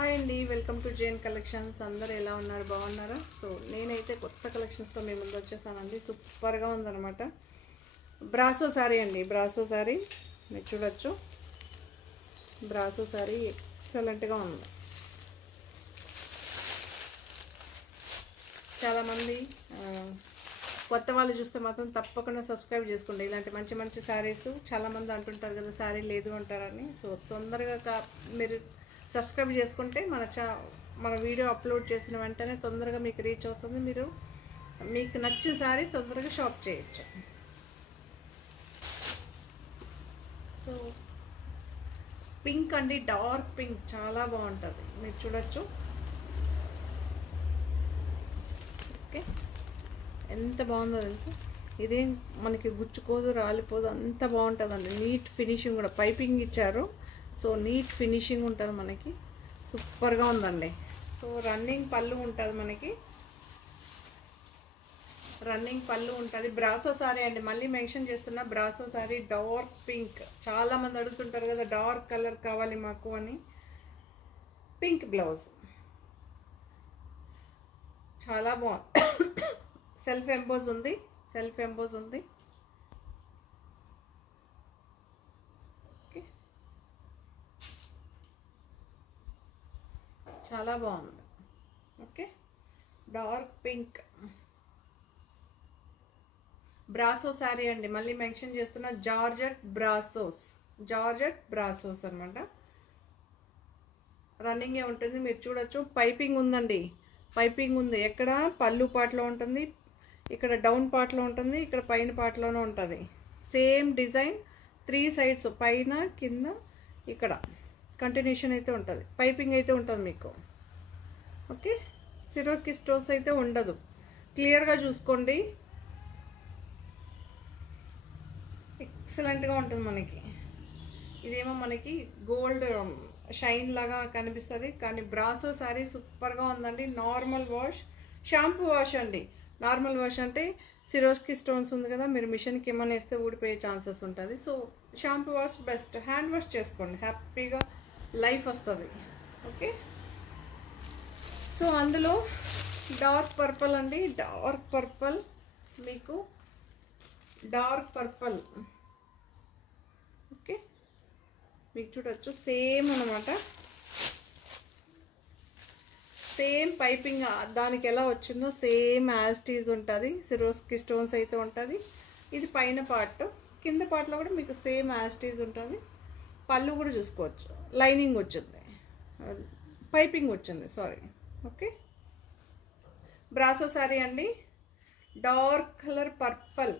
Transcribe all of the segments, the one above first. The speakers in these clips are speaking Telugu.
హాయ్ అండి, వెల్కమ్ టు జేన్ కలెక్షన్స్. అందరూ ఎలా ఉన్నారు? బాగున్నారా? సో నేనైతే కొత్త కలెక్షన్స్తో మీ ముందు వచ్చేసానండి. సూపర్గా ఉందన్నమాట. బ్రాసో శారీ అండి. బ్రాసో శారీ మీరు చూడొచ్చు. బ్రాసో శారీ ఎక్సలెంట్గా ఉంది. చాలామంది కొత్త వాళ్ళు చూస్తే మాత్రం తప్పకుండా సబ్స్క్రైబ్ చేసుకోండి. ఇలాంటి మంచి మంచి శారీస్ చాలామంది అంటుంటారు కదా, శారీ లేదు అంటారని. సో తొందరగా మీరు సబ్స్క్రైబ్ చేసుకుంటే మన వీడియో అప్లోడ్ చేసిన వెంటనే తొందరగా మీకు రీచ్ అవుతుంది. మీకు నచ్చిన శారీ తొందరగా షాప్ చేయొచ్చు. సో పింక్ అండి, డార్క్ పింక్ చాలా బాగుంటుంది. మీరు చూడొచ్చు. ఓకే, ఎంత బాగుందో తెలుసు. ఇదేం మనకి గుచ్చుకోదు, రాలిపోదు, అంత బాగుంటుందండి. నీట్ ఫినిషింగ్ కూడా, పైపింగ్ ఇచ్చారు. సో నీట్ ఫినిషింగ్ ఉంటుంది మనకి. సూపర్గా ఉందండి. సో రన్నింగ్ పళ్ళు ఉంటుంది మనకి. రన్నింగ్ పళ్ళు ఉంటుంది. బ్రాసో సారీ అండి, మళ్ళీ మెన్షన్ చేస్తున్నా. Brasso sorry dark pink. చాలామంది అడుగుతుంటారు కదా, డార్క్ కలర్ కావాలి మాకు అని. పింక్ బ్లౌజ్ చాలా బాగుంది. సెల్ఫ్ ఎంబోజ్ ఉంది. సెల్ఫ్ ఎంబోజ్ ఉంది. ఓకే, చాలా బాగుంది. Okay, dark pink brasso sari అండి, మళ్ళీ మెన్షన్ చేస్తున్న. జార్జెట్ బ్రాసోస్ అనమాట. రన్నింగే ఉంటుంది. మీరు చూడొచ్చు. పైపింగ్ ఉందండి. పైపింగ్ ఉంది. ఎక్కడ పళ్ళు పార్ట్లో ఉంటుంది, ఇక్కడ డౌన్ పార్ట్లో ఉంటుంది, ఇక్కడ పైన పార్ట్లోనే ఉంటుంది. సేమ్ డిజైన్ 3 సైడ్స్, పైన కింద ఇక్కడ కంటిన్యూషన్ అయితే ఉంటుంది. పైపింగ్ అయితే ఉంటుంది మీకు. ఓకే, సిరోకి స్టోన్స్ అయితే ఉండదు. క్లియర్గా చూసుకోండి. ఎక్సలెంట్గా ఉంటుంది మనకి. ఇదేమో మనకి గోల్డ్ షైన్ లాగా కనిపిస్తుంది, కానీ బ్రాసో శారీ సూపర్గా ఉందండి. నార్మల్ వాష్, షాంపూ వాష్ అండి. నార్మల్ వాష్ అంటే సిరోస్కి స్టోన్స్ ఉంది కదా, మీరు మిషన్కి ఏమైనా వేస్తే ఊడిపోయే ఛాన్సెస్ ఉంటుంది. So shampoo wash best. Hand wash చేసుకోండి, హ్యాపీగా లైఫ్ వస్తుంది. ఓకే, సో అందులో డార్క్ పర్పుల్ అండి. డార్క్ పర్పుల్ మీకు, డార్క్ పర్పుల్. ఓకే, మీకు చూడొచ్చు. సేమ్ అనమాట. సేమ్ పైపింగ్ దానికి ఎలా వచ్చిందో సేమ్ యాజ్ టీజ్ ఉంటుంది. సిరోస్కి స్టోన్స్ అయితే ఉంటుంది. ఇది పైన పార్ట్, కింద పార్ట్లో కూడా మీకు సేమ్ యాజ్ టీజ్ ఉంటుంది. పళ్ళు కూడా చూసుకోవచ్చు. లైనింగ్ వచ్చింది, పైపింగ్ వచ్చింది, సారీ. ఓకే, బ్రాసో శారీ అండి. Dark colour purple.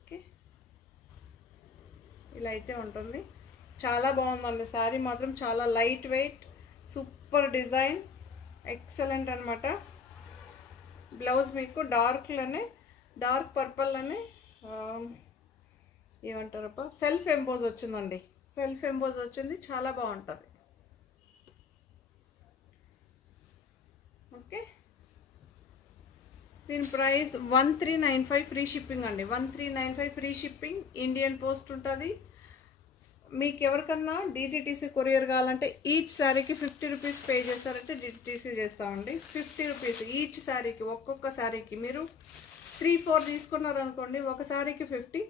ఓకే, ఇలా అయితే ఉంటుంది. చాలా బాగుందండి శారీ మాత్రం. చాలా light weight, super design, excellent అనమాట. బ్లౌజ్ మీకు డార్క్లోనే, డార్క్ పర్పల్లోనే ఏమంటారప్ప, సెల్ఫ్ ఎంబోజ్ వచ్చిందండి. సెల్ఫ్ ఎంబోజ్ వచ్చింది, చాలా బాగుంటుంది. ఓకే, దీని ప్రైస్ 1395 ఫ్రీ షిప్పింగ్ అండి. 1395 ఫ్రీ షిప్పింగ్. ఇండియన్ పోస్ట్ ఉంటుంది. మీకు ఎవరికన్నా డిటిటీసీ కొరియర్ కావాలంటే ఈచ్ శారీకి 50 రూపీస్ పే చేస్తారంటే డిటిటీసీ చేస్తామండి. 50 రూపీస్ ఈచ్ శారీకి. ఒక్కొక్క శారీకి మీరు 3-4 తీసుకున్నారనుకోండి, ఒక శారీకి 50.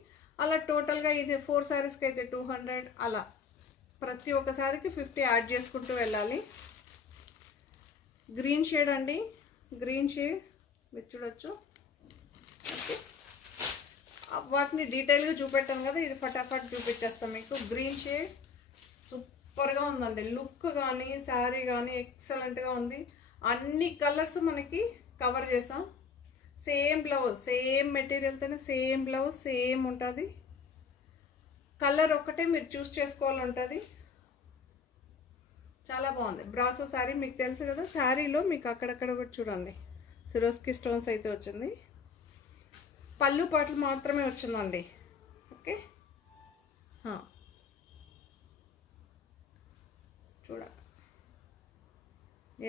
అలా టోటల్గా ఇది 4 శారీస్కి అయితే 200. అలా ప్రతి ఒక్క శారీకి 50 యాడ్ చేసుకుంటూ వెళ్ళాలి. గ్రీన్ షేడ్ అండి. గ్రీన్ షేడ్ మీరు చూడొచ్చు. ఓకే, వాటిని డీటెయిల్గా చూపెట్టాను కదా, ఇది ఫటాఫట్ చూపించేస్తాం మీకు. గ్రీన్ షేడ్ సూపర్గా ఉందండి. లుక్ కానీ శారీ కానీ ఎక్సలెంట్గా ఉంది. అన్ని కలర్స్ మనకి కవర్ చేసాం. సేమ్ బ్లౌజ్, సేమ్ మెటీరియల్తోనే సేమ్ బ్లౌజ్ సేమ్ ఉంటుంది. కలర్ ఒక్కటే మీరు చూస్ చేసుకోవాలి ఉంటుంది. చాలా బాగుంది. బ్రాసో శారీ మీకు తెలుసు కదా. శారీలో మీకు అక్కడక్కడ కూడా చూడండి సిరోస్కి స్టోన్స్ అయితే వచ్చింది. పళ్ళు పాటలు మాత్రమే వచ్చిందండి. ఓకే, చూడ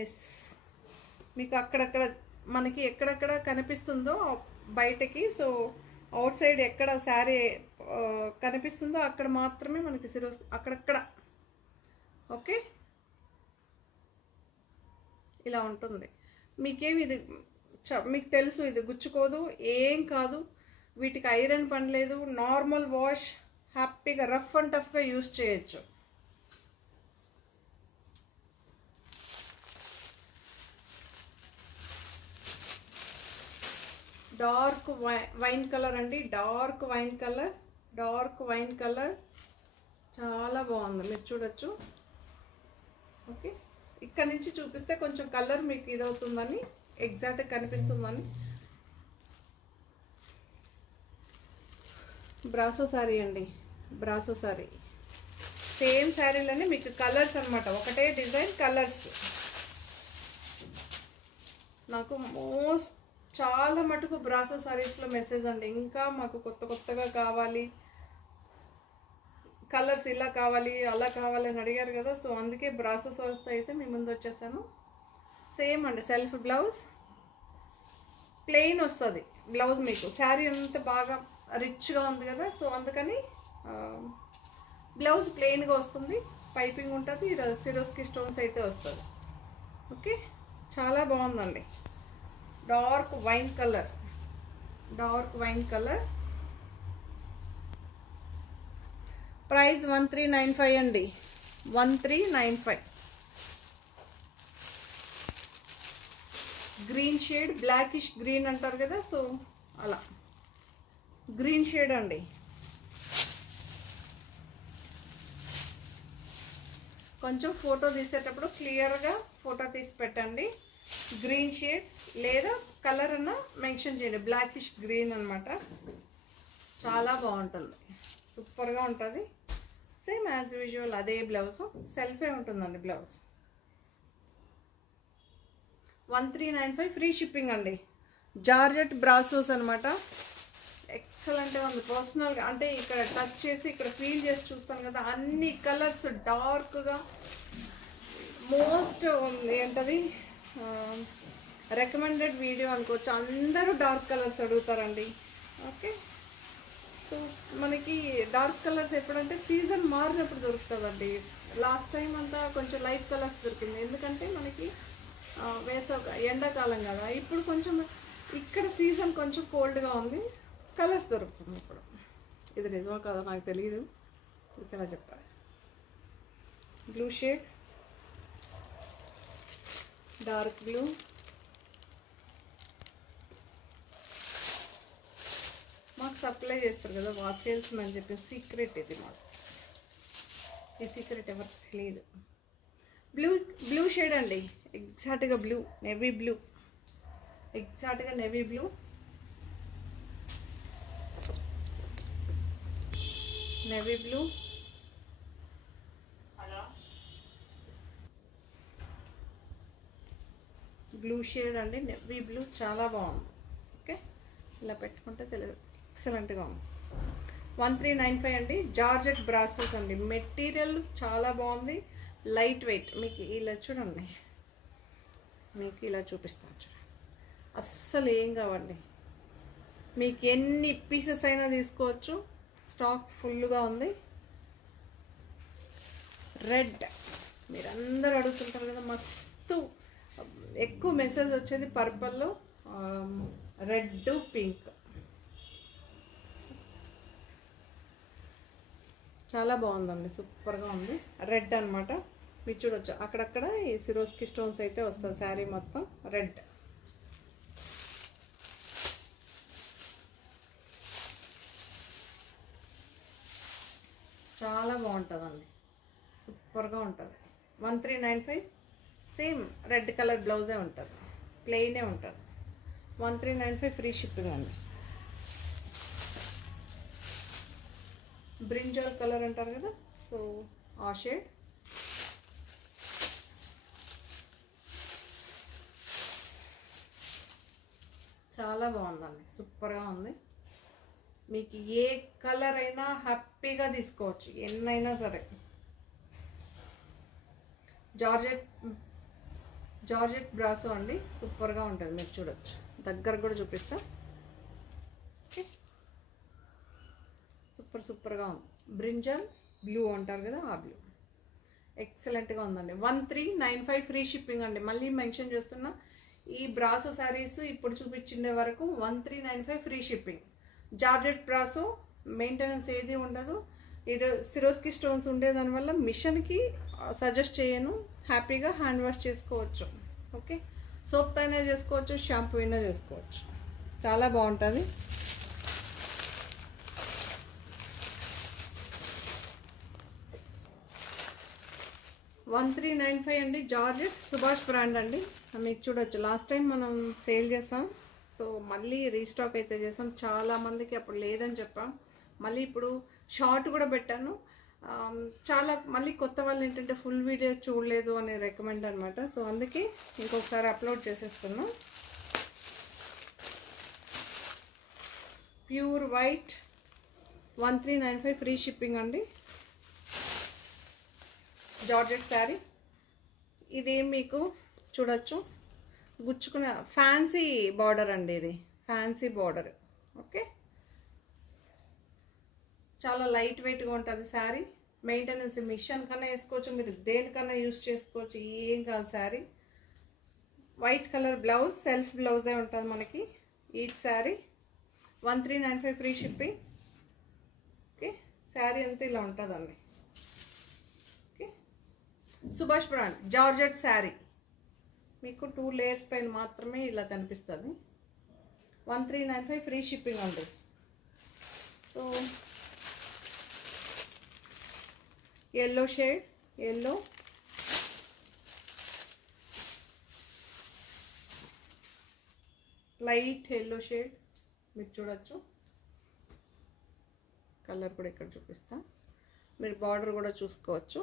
ఎస్, మీకు అక్కడక్కడ మనకి ఎక్కడెక్కడ కనిపిస్తుందో బయటకి. సో అవుట్ సైడ్ ఎక్కడ శారీ కనిపిస్తుందో అక్కడ మాత్రమే మనకి సిరోస్ అక్కడక్కడ. ఓకే, ఇలా ఉంటుంది. మీకేమి ఇది మీకు తెలుసు, ఇది గుచ్చుకోదు, ఏం కాదు, వీటికి ఐరన్ పని లేదు, నార్మల్ వాష్, హ్యాపీగా రఫ్ అండ్ టఫ్గా యూస్ చేయొచ్చు. డార్క్ వైన్ కలర్ అండి, డార్క్ వైన్ కలర్ చాలా బాగుంది, మీరు చూడొచ్చు. ఓకే, ఇక్కడ నుంచి చూపిస్తే కొంచెం కలర్ మీకు ఇదవుతుందని, ఎగ్జాక్ట్గా కనిపిస్తుందని. బ్రాసో శారీ అండి, బ్రాసో శారీ. సేమ్ శారీలోనే మీకు కలర్స్ అనమాట, ఒకటే డిజైన్ కలర్స్. నాకు చాలా మటుకు బ్రాసో శారీస్లో మెసేజ్ అండి, ఇంకా మాకు కొత్తగా కావాలి, కలర్స్ ఇలా కావాలి అలా కావాలి అని అడిగారు కదా. సో అందుకే బ్రాసో శారీస్తో అయితే మీ ముందు వచ్చేసాను. సేమ్ అండి, సెల్ఫ్ బ్లౌజ్, ప్లెయిన్ వస్తుంది బ్లౌజ్. మీకు శారీ అంతా బాగా రిచ్గా ఉంది కదా, సో అందుకని బ్లౌజ్ ప్లెయిన్గా వస్తుంది, పైపింగ్ ఉంటుంది, సిరోస్కి స్టోన్స్ అయితే వస్తుంది. ఓకే, చాలా బాగుందండి. Dark wine colour. ప్రైస్ 1395 అండి, 1395. గ్రీన్ షేడ్, బ్లాకిష్ గ్రీన్ అంటారు కదా, సో అలా గ్రీన్ షేడ్ అండి. కొంచెం ఫోటో తీసేటప్పుడు క్లియర్గా ఫోటో తీసి పెట్టండి. గ్రీన్ షేడ్ లేదా కలర్ అన్న మెన్షన్ చేయండి. బ్లాకిష్ గ్రీన్ అనమాట, చాలా బాగుంటుంది, సూపర్గా ఉంటుంది. సేమ్ యాజ్ యూజువల్ అదే బ్లౌజ్, సెల్ఫే ఉంటుందండి బ్లౌజ్. 1395, ఫ్రీ షిప్పింగ్ అండి. జార్జెట్ బ్రాసోస్ అనమాట, ఎక్సలెంట్గా ఉంది. పర్సనల్గా అంటే ఇక్కడ టచ్ చేసి ఇక్కడ ఫీల్ చేసి చూస్తాను కదా, అన్ని కలర్స్ డార్క్గా, మోస్ట్ ఏంటది రికమెండెడ్ వీడియో అనుకోవచ్చు. అందరూ డార్క్ కలర్స్ అడుగుతారండి. ఓకే, సో మనకి డార్క్ కలర్స్ ఎప్పుడంటే సీజన్ మారినప్పుడు దొరుకుతుందండి. లాస్ట్ టైం అంతా కొంచెం లైట్ కలర్స్ దొరికింది, ఎందుకంటే మనకి ఎండాకాలం కదా. ఇప్పుడు కొంచెం ఇక్కడ సీజన్ కొంచెం కోల్డ్గా ఉంది, కలర్స్ దొరుకుతుంది ఇప్పుడు. ఇది నిజమో కాదో నాకు తెలియదు, ఇలా చెప్పాలి. బ్లూ షేడ్, డార్క్ బ్లూ, మాకు సప్లై చేస్తారు కదా సేల్స్మెన్ అని చెప్పి, సీక్రెట్ ఇది మాకు. ఈ సీక్రెట్ ఎవరికి తెలియదు. బ్లూ షేడ్ అండి, ఎగ్జాక్ట్గా బ్లూ, నేవీ బ్లూ, ఎగ్జాక్ట్గా నేవీ బ్లూ. బ్లూ షేడ్ అండి, నేవీ బ్లూ, చాలా బాగుంది. ఓకే, ఇలా పెట్టుకుంటే తెలియదు, ఎక్సలెంట్గా ఉంది. 1395 అండి. జార్జెట్ బ్రాసోస్ అండి, మెటీరియల్ చాలా బాగుంది, లైట్ వెయిట్. మీకు ఇలా చూడండి, మీకు ఇలా చూపిస్తాను చూడండి, అస్సలు ఏం కావండి. మీకు ఎన్ని పీసెస్ అయినా తీసుకోవచ్చు, స్టాక్ ఫుల్గా ఉంది. రెడ్, మీరందరూ అడుగుతుంటారు కదా, మస్తు ఎక్కువ మెసేజ్ వచ్చేది పర్పల్లో, రెడ్, పింక్, చాలా బాగుందండి, సూపర్గా ఉంది. రెడ్ అనమాట, మీరు చూడొచ్చు అక్కడక్కడ ఈ సిరోస్కి స్టోన్స్ అయితే వస్తుంది, శారీ మొత్తం రెడ్. చాలా బాగుంటుందండి, సూపర్గా ఉంటుంది. 1395, సేమ్ రెడ్ కలర్ బ్లౌజే ఉంటుంది, ప్లెయినే ఉంటుంది. 1395 ఫ్రీ షిప్పింగ్ అండి. బ్రింజాల్ కలర్ అంటారు కదా, సో ఆ షేడ్. చాలా బాగుందండి, సూపర్గా ఉంది. మీకు ఏ కలర్ అయినా హ్యాపీగా తీసుకోవచ్చు, ఎన్నైనా సరే. జార్జెట్ బ్రాసో అండి, సూపర్గా ఉంటుంది, మీరు చూడొచ్చు. దగ్గర కూడా చూపిస్తా. ఓకే, సూపర్గా ఉంది. బ్రింజల్ బ్లూ అంటారు కదా, ఆ బ్లూ ఎక్సలెంట్గా ఉందండి. 1395 ఫ్రీ షిప్పింగ్ అండి. మళ్ళీ మెన్షన్ చేస్తున్నా, ఈ బ్రాసో శారీస్ ఇప్పుడు చూపించిండే వరకు 1395 free shipping. Georgette brasso, maintenance ఏది ఉండదు. ఇది సిరోస్కి స్టోన్స్ ఉండే దానివల్ల మిషన్కి సజెస్ట్ చేయను. హ్యాపీగా హ్యాండ్ వాష్ చేసుకోవచ్చు. ఓకే, సోప్తో అయినా చేసుకోవచ్చు, షాంపూ అయినా చేసుకోవచ్చు. చాలా బాగుంటుంది. $1395 అండి. జార్జెట్ సుభాష్ బ్రాండ్ అండి. మీకు చూడొచ్చు, లాస్ట్ టైం మనం సేల్ చేసాం. సో మళ్ళీ రీస్టాక్ అయితే చేసాం. చాలామందికి అప్పుడు లేదని చెప్పాం. మళ్ళీ ఇప్పుడు షార్ట్ కూడా పెట్టాను. చాలా మళ్ళీ కొత్త వాళ్ళు ఏంటంటే ఫుల్ వీడియో చూడలేదు అని రికమెండ్ అనమాట. సో అందుకే ఇంకొకసారి అప్లోడ్ చేసేసుకున్నాం. ప్యూర్ వైట్ 1395 ఫ్రీ షిప్పింగ్ అండి. జార్జెట్ శారీ ఇది మీకు చూడొచ్చు, గుచ్చుకున్న ఫ్యాన్సీ బార్డర్ అండి. ఇది ఫ్యాన్సీ బార్డర్. ఓకే, చాలా లైట్ వెయిట్గా ఉంటుంది శారీ. మెయింటెనెన్స్ మిషన్ కన్నా వేసుకోవచ్చు, మీరు దేనికన్నా యూస్ చేసుకోవచ్చు, ఏం కాదు sari. White colour blouse, self బ్లౌజే ఉంటుంది మనకి ఈ sari. 1395 free shipping. Okay, sari అంతా ఇలా ఉంటుందండి. Okay, Subhash brand georgette sari మీకు 2 లేయర్స్ పైన మాత్రమే ఇలా కనిపిస్తుంది. 1395 ఫ్రీ షిప్పింగ్ అండి. So yellow shade, yellow light yellow shade మీరు చూడొచ్చు. కలర్ కూడా ఇక్కడ చూపిస్తా, మీరు బార్డర్ కూడా చూసుకోవచ్చు.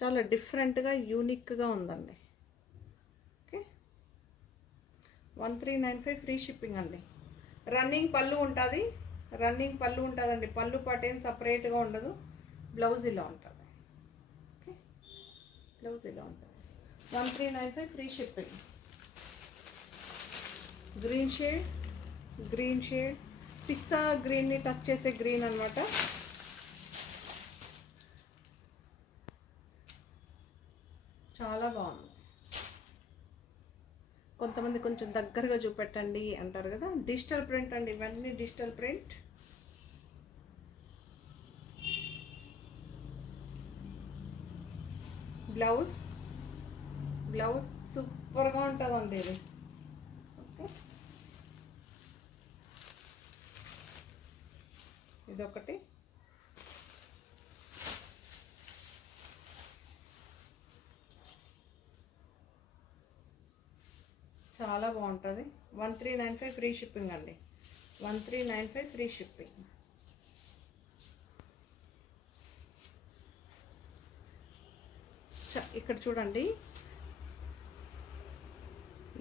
చాలా డిఫరెంట్గా యూనిక్గా ఉందండి. ఓకే, 1395 ఫ్రీ షిప్పింగ్ అండి. రన్నింగ్ పళ్ళు ఉంటుంది, అండి. పళ్ళు పాటు ఏం సపరేట్గా ఉండదు. బ్లౌజ్ ఇలా ఉంటుంది. ఓకే, బ్లౌజ్ ఇలా ఉంటుంది. 1395 ఫ్రీ షిప్పింగ్. గ్రీన్ షేడ్ పిస్తా గ్రీన్ని టచ్ చేసే గ్రీన్ అనమాట. చాలా బాగుంది. కొంతమంది కొంచెం దగ్గరగా చూపెట్టండి అంటారు కదా. డిజిటల్ ప్రింట్ అండి, ఇవన్నీ డిజిటల్ ప్రింట్. బ్లౌజ్ సూపర్గా ఉంటుందండి ఇది. ఓకే, ఇదొకటి. చాలా బాగుంటుంది. 1395 ఫ్రీ షిప్పింగ్ అండి. 1395 ఫ్రీ షిప్పింగ్. ఇక్కడ చూడండి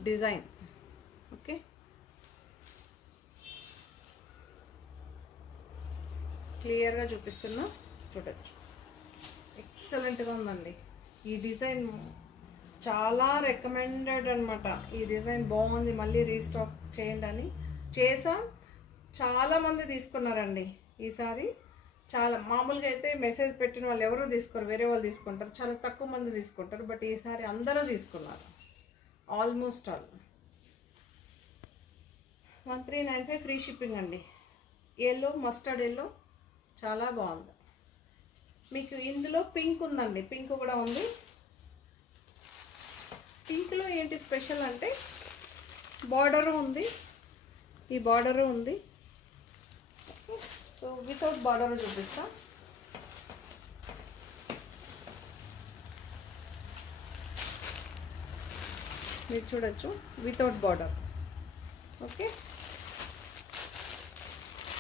డిజైన్. ఓకే, క్లియర్గా చూపిస్తున్నా, చూడొచ్చు. ఎక్సలెంట్గా ఉందండి ఈ డిజైన్. చాలా రికమెండెడ్ అనమాట. ఈ డిజైన్ బాగుంది, మళ్ళీ రీస్టాక్ చేయండి అని చేసాం. చాలామంది తీసుకున్నారండి ఈసారి. చాలా మామూలుగా అయితే మెసేజ్ పెట్టిన వాళ్ళు ఎవరు తీసుకోరు, వేరే వాళ్ళు తీసుకుంటారు. చాలా తక్కువ మంది తీసుకుంటారు. బట్ ఈసారి అందరూ తీసుకున్నారు, ఆల్మోస్ట్ ఆల్. 1395 ఫ్రీ షిప్పింగ్ అండి. ఎల్లో, మస్టర్డ్ ఎల్లో చాలా బాగుంది. మీకు ఇందులో పింక్ ఉందండి, పింక్ కూడా ఉంది. పింక్లో ఏంటి స్పెషల్ అంటే బార్డరు ఉంది, ఈ బార్డరు ఉంది. సో వితౌట్ బార్డర్ చూపిస్తా. మీరు చూడొచ్చు, వితౌట్ బార్డర్. ఓకే,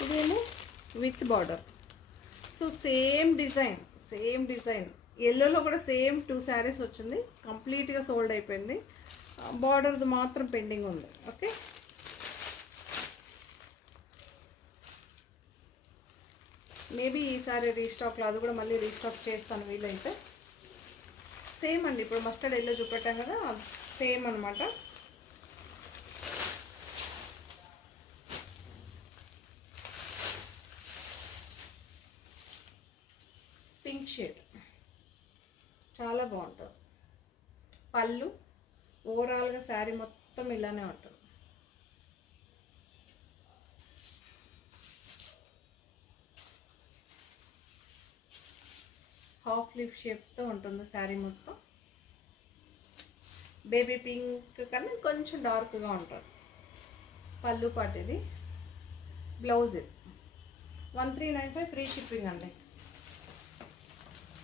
ఇదేమో with border. So same design. ఎల్లోలో కూడా సేమ్ 2 శారీస్ వచ్చింది. కంప్లీట్గా సోల్డ్ అయిపోయింది. బార్డర్ది మాత్రం పెండింగ్ ఉంది. ఓకే, మేబీ ఈసారి రీస్టాక్లో అది కూడా మళ్ళీ రీస్టాక్ చేస్తాను వీలైతే. సేమ్ అండి, ఇప్పుడు మస్టర్డ్ ఎల్లో చూపెట్టాం కదా, సేమ్ అనమాట. పింక్ షేడ్ చాలా బాగుంటుంది. పళ్ళు ఓవరాల్గా శారీ మొత్తం ఇలానే ఉంటుంది. హాఫ్ లీఫ్ షేప్తో ఉంటుంది శారీ మొత్తం. బేబీ పింక్ కన్నా కొంచెం డార్క్గా ఉంటుంది. పళ్ళు పాటు ఇది. బ్లౌజ్ ఇది 1395 ఫ్రీ షిప్పింగ్ అండి.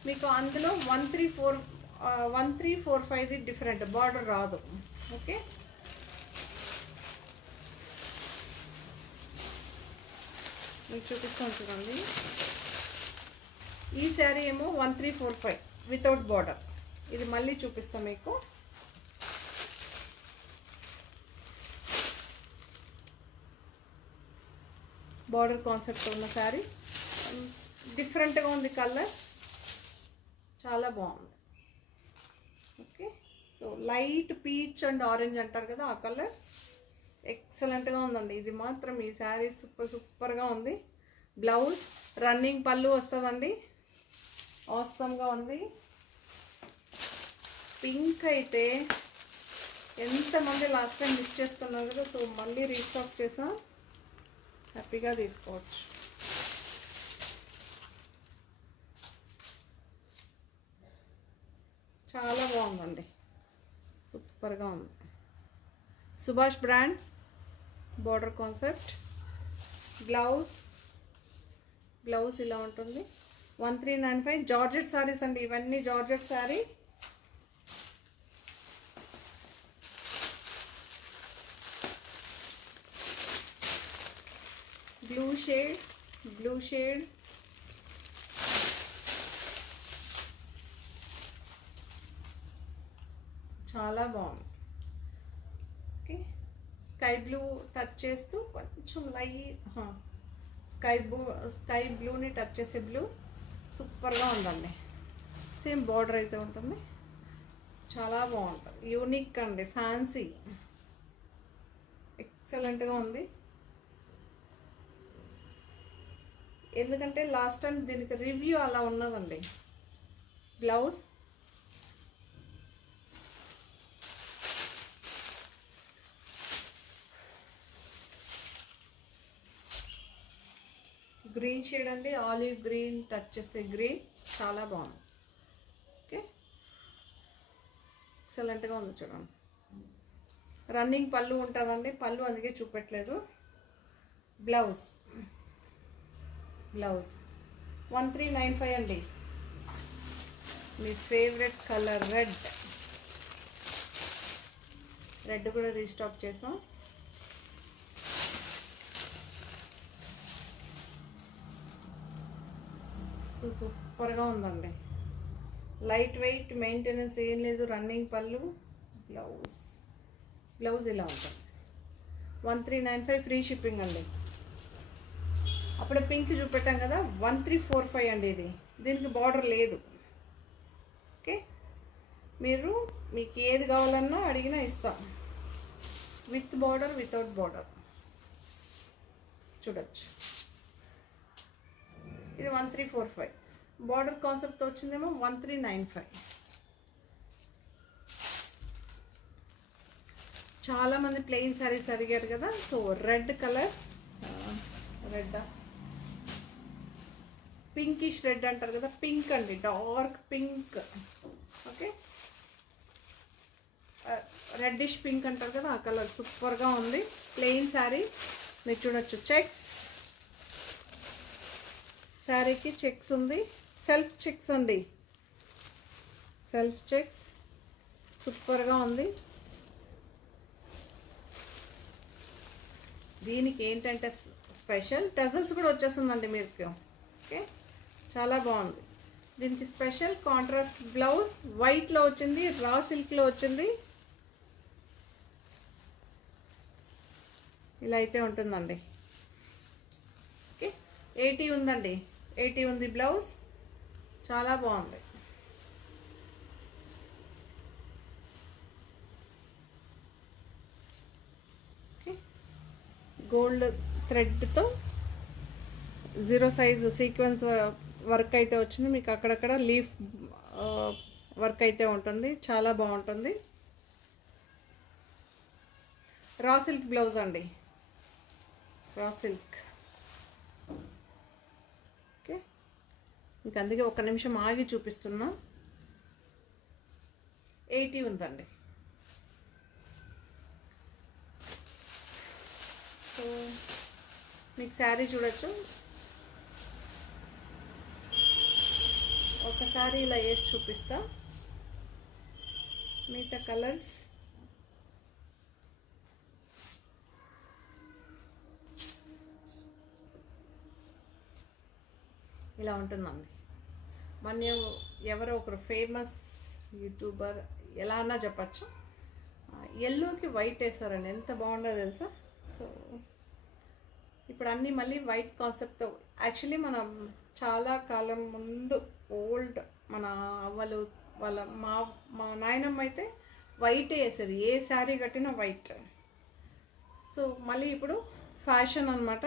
మీకు అందులో 1345 డిఫరెంట్ బార్డర్ రాదు. ఓకే, మీకు చూపిస్తాను చూడండి. ఈ శారీ ఏమో 1345 వితౌట్ బార్డర్. ఇది మళ్ళీ చూపిస్తాం మీకు. బార్డర్ కాన్సెప్ట్ ఉన్న శారీ, డిఫరెంట్గా ఉంది కలర్, చాలా బాగుంది. Okay, so light peach and orange అంటారు కదా, ఆ కలర్ ఎక్సలెంట్గా ఉందండి. ఇది మాత్రం ఈ శారీ సూపర్గా ఉంది. బ్లౌజ్ రన్నింగ్ పళ్ళు వస్తుందండి. ఆసమ్గా ఉంది. పింక్ అయితే ఎంతమంది లాస్ట్ టైం మిస్ చేసుకున్నారు కదా, సో మళ్ళీ రీస్టాక్ చేసాం. హ్యాపీగా తీసుకోవచ్చు. చాలా బాగుందండి, సూపర్గా ఉంది. Subhash brand border concept. Blouse ఇలా ఉంటుంది. 1395 జార్జెట్ శారీస్ అండి ఇవన్నీ. జార్జెట్ శారీ బ్లూ షేడ్ చాలా బాగుంది. ఓకే, స్కై బ్లూ టచ్ చేస్తూ కొంచెం లైట్ స్కై బ్లూని టచ్ చేసే బ్లూ సూపర్గా ఉందండి. సేమ్ బార్డర్ అయితే ఉంటుంది. చాలా బాగుంటుంది. యూనిక్ అండి, ఫ్యాన్సీ, ఎక్సలెంట్గా ఉంది. ఎందుకంటే లాస్ట్ టైం దీనికి రివ్యూ అలా ఉన్నదండి. బ్లౌజ్ గ్రీన్ షేడ్ అండి, ఆలివ్ గ్రీన్ టచ్ చేసే గ్రీన్, చాలా బాగుంది. ఓకే, ఎక్సలెంట్గా ఉంది చూడండి. రన్నింగ్ పళ్ళు ఉంటుందండి. పళ్ళు అందుకే చూపెట్టలేదు. బ్లౌజ్ 1395 అండి. మీ ఫేవరెట్ కలర్ రెడ్ కూడా రీస్టాక్ చేసాం. సూపర్గా ఉందండి. లైట్ వెయిట్, మెయింటెనెన్స్ ఏం లేదు. రన్నింగ్ పళ్ళు, బ్లౌజ్ ఇలా ఉంటుంది. 1395 ఫ్రీ షిప్పింగ్ అండి. అప్పుడే పింక్ చూపెట్టాం కదా, 1345 అండి ఇది. దీనికి బార్డర్ లేదు. ఓకే, మీకు ఏది కావాలన్నా అడిగినా ఇస్తాం. విత్ బార్డర్, వితౌట్ బార్డర్ చూడొచ్చు. ఇది 1345. బార్డర్ కాన్సెప్ట్ వచ్చిందేమో 1395. చాలామంది ప్లెయిన్ శారీస్ అడిగారు కదా, so red colour, pinkish red అంటారు కదా, పింక్ అండి, dark pink. Okay, reddish pink అంటారు కదా, ఆ కలర్ సూపర్గా ఉంది. ప్లెయిన్ శారీ మీరు చూడొచ్చు. చెక్స్ శారీకి చెక్స్ ఉంది. సెల్ఫ్ చెక్స్ అండి, సెల్ఫ్ చెక్స్ సూపర్గా ఉంది. దీనికి ఏంటంటే స్పెషల్ టజల్స్ కూడా వచ్చేస్తుందండి మీకు. ఓకే, చాలా బాగుంది. దీనికి స్పెషల్ కాంట్రాస్ట్ బ్లౌజ్ వైట్లో వచ్చింది, రా సిల్క్లో వచ్చింది. ఇలా అయితే ఉంటుందండి. ఓకే, 80 ఉందండి, 80 ఉంది బ్లౌజ్. చాలా బాగుంది. ఓకే, గోల్డ్ థ్రెడ్తో 0 సైజ్ సీక్వెన్స్ వర్క్ అయితే వచ్చింది. మీకు అక్కడక్కడ లీఫ్ వర్క్ అయితే ఉంటుంది, చాలా బాగుంటుంది. రా సిల్క్ బ్లౌజ్ అండి, రా సిల్క్. ఓకే, ఇంక అందుకే ఒక నిమిషం ఆగి చూపిస్తున్నా. 80 ఉందండి. సో మీకు శారీ చూడొచ్చు. ఒకసారి ఇలా వేసి చూపిస్తా. మిగతా కలర్స్ ఇలా ఉంటుందండి. మన ఎవరో ఒకరు ఫేమస్ యూట్యూబర్ ఎలా అన్నా చెప్పచ్చు, ఎల్లోకి వైట్ వేస్తారండి, ఎంత బాగుందో తెలుసా. సో ఇప్పుడు అన్నీ మళ్ళీ వైట్ కాన్సెప్ట్తో. యాక్చువల్లీ మనం చాలా కాలం ముందు ఓల్డ్ మన అవ్వలు వాళ్ళ మా నాయనమ్మ అయితే వైట్ వేసేది, ఏ శారీ కట్టినా వైట్. సో మళ్ళీ ఇప్పుడు ఫ్యాషన్ అనమాట,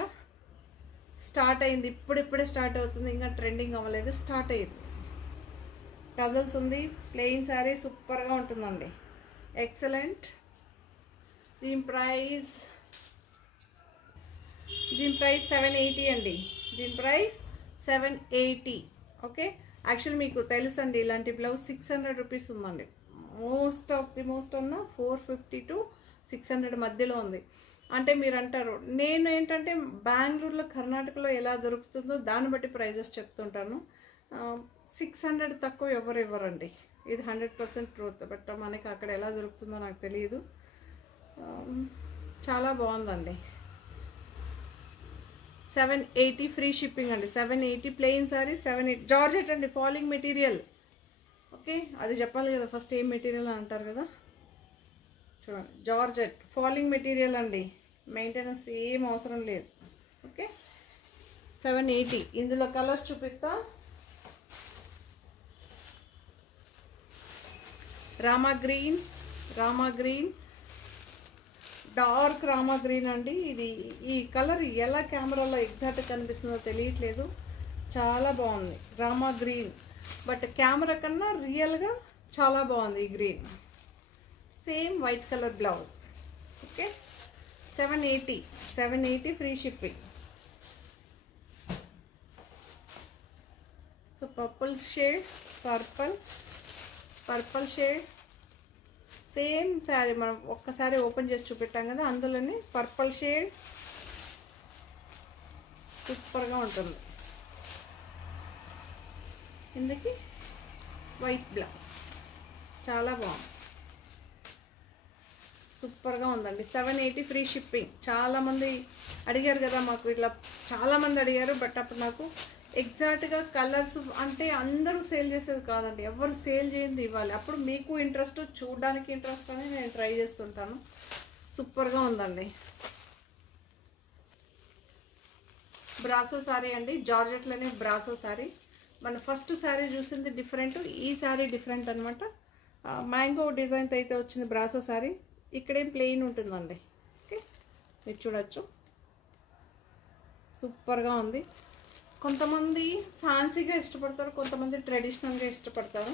స్టార్ట్ అయింది. ఇప్పుడిప్పుడే స్టార్ట్ అవుతుంది, ఇంకా ట్రెండింగ్ అవ్వలేదు, స్టార్ట్ అయ్యింది. టజల్స్ ఉంది, ప్లెయిన్ శారీ సూపర్గా ఉంటుందండి, ఎక్సలెంట్. దీని ప్రైస్ 780 అండి. దీని ప్రైస్ 780. ఓకే, యాక్చువల్లీ మీకు తెలుసండి ఇలాంటి బ్లౌజ్ 600 రూపీస్ ఉందండి. మోస్ట్ అన్న 450 to 600 మధ్యలో ఉంది. అంటే మీరు అంటారు, నేను ఏంటంటే బెంగళూరులో కర్ణాటకలో ఎలా దొరుకుతుందో దాన్ని బట్టి ప్రైజెస్ చెప్తుంటాను. 600 తక్కువ ఎవరు ఇవ్వరండి, ఇది 100% ట్రూత్. బట్ మనకి అక్కడ ఎలా దొరుకుతుందో నాకు తెలియదు. చాలా బాగుందండి. 780 ఫ్రీ షిప్పింగ్ అండి. 780 ప్లెయిన్ సారీ 780. జార్జెట్ అండి, ఫాలింగ్ మెటీరియల్. ఓకే, అది చెప్పాలి కదా ఫస్ట్, ఏం మెటీరియల్ అని అంటారు కదా. చూడండి, జార్జెట్ ఫాలింగ్ మెటీరియల్ అండి, మెయింటెనెన్స్ ఏం అవసరం లేదు. ఓకే, 780. ఇందులో కలర్స్ చూపిస్తా. Rama green, dark Rama green అండి. ఇది ఈ కలర్ ఎలా కెమెరాలో ఎగ్జాక్ట్ కనిపిస్తుందో తెలియట్లేదు, చాలా బాగుంది రామా గ్రీన్. బట్ కెమెరా కన్నా రియల్గా చాలా బాగుంది ఈ green. Same white colour blouse. Okay, 780 free shipping. So purple shade, purple shade, same sari మనం ఒక్కసారి ఓపెన్ చేసి చూపెట్టాం కదా, అందులోనే పర్పుల్ షేడ్ సూపర్గా ఉంటుంది. ఇందుకి వైట్ బ్లౌజ్ చాలా బాగుంది, సూపర్గా ఉందండి. 780 ఫ్రీ షిప్పింగ్. చాలామంది అడిగారు కదా మాకు, ఇట్లా చాలామంది అడిగారు. బట్ అప్పుడు నాకు ఎగ్జాక్ట్గా కలర్స్ అంటే అందరూ సేల్ చేసేది కాదండి, ఎవరు సేల్ చేయండి ఇవ్వాలి. అప్పుడు మీకు ఇంట్రెస్ట్, చూడడానికి ఇంట్రెస్ట్ అని నేను ట్రై చేస్తుంటాను. సూపర్గా ఉందండి. బ్రాసో శారీ అండి, జార్జెట్లోనే బ్రాసో శారీ. మన ఫస్ట్ శారీ చూసింది డిఫరెంట్, ఈ శారీ డిఫరెంట్ అనమాట. మ్యాంగో డిజైన్తో అయితే వచ్చింది బ్రాసో శారీ. ఇక్కడేం ప్లెయిన్ ఉంటుందండి. ఓకే, మీరు చూడొచ్చు, సూపర్గా ఉంది. కొంతమంది ఫ్యాన్సీగా ఇష్టపడతారు, కొంతమంది ట్రెడిషనల్గా ఇష్టపడతారు.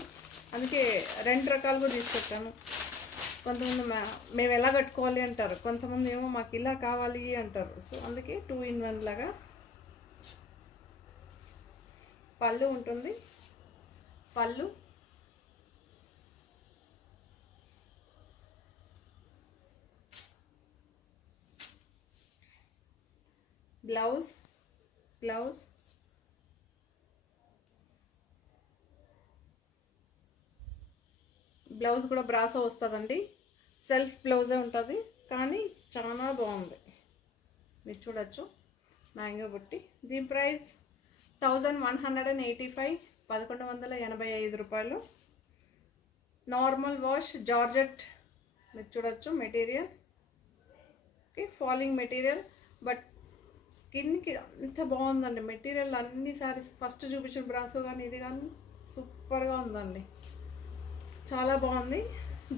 అందుకే 2 రకాలుగా తీసుకొచ్చాను. కొంతమంది మేము ఎలా కట్టుకోవాలి అంటారు, కొంతమంది ఏమో మాకు ఇలా కావాలి అంటారు. సో అందుకే 2 in 1 లాగా. పళ్ళు ఉంటుంది, పళ్ళు బ్లౌజ్ బ్లౌజ్ కూడా బ్రాసో వస్తుందండి. సెల్ఫ్ బ్లౌజే ఉంటుంది, కానీ చాలా బాగుంది. మీరు చూడొచ్చు, మ్యాంగో బుట్టి. దీని ప్రైస్ 1185, 1185 రూపాయలు. Normal wash, georgette. మీరు చూడొచ్చు material. Okay, falling material. But స్కిన్కి అంత బాగుందండి మెటీరియల్. అన్ని సారీస్ ఫస్ట్ చూపించిన బ్రాసో కానీ ఇది కానీ సూపర్గా ఉందండి, చాలా బాగుంది.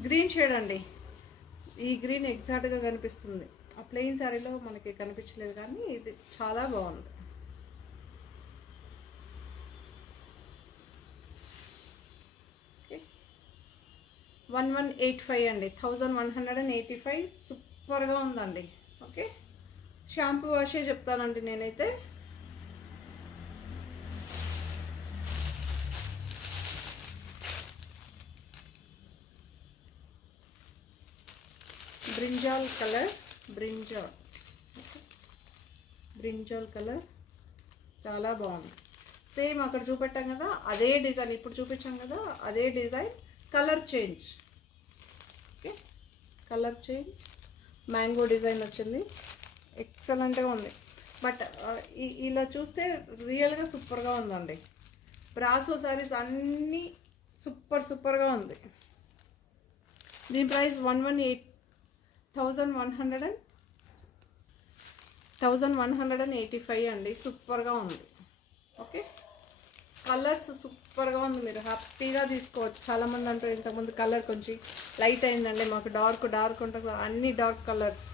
గ్రీన్ షేడ్ అండి, ఈ గ్రీన్ ఎగ్జాక్ట్గా కనిపిస్తుంది. ఆ ప్లెయిన్ శారీలో మనకి కనిపించలేదు, కానీ ఇది చాలా బాగుంది. 1185 అండి, 1185. సూపర్గా ఉందండి. ఓకే, షాంపూ వాషే చెప్తానండి నేనైతే. బ్రింజాల్ కలర్, బ్రింజాల్ కలర్ చాలా బాగుంది. సేమ్ అక్కడ చూపెట్టాం కదా అదే డిజైన్, ఇప్పుడు చూపించాం కదా అదే design, colour change. Okay, colour change, mango design వచ్చింది, ఎక్సలెంట్గా ఉంది. బట్ ఇలా చూస్తే రియల్గా సూపర్గా ఉందండి. బ్రాసో సారీస్ అన్నీ సూపర్గా ఉంది. దీని ప్రైస్ 1185 అండి. సూపర్గా ఉంది. ఓకే, కలర్స్ సూపర్గా ఉంది, మీరు హ్యాపీగా తీసుకోవచ్చు. చాలామంది అంటారు ఇంతకుముందు కలర్ కొంచెం లైట్ అయిందండి మాకు, డార్క్ ఉంటుంది, అన్ని డార్క్ కలర్స్.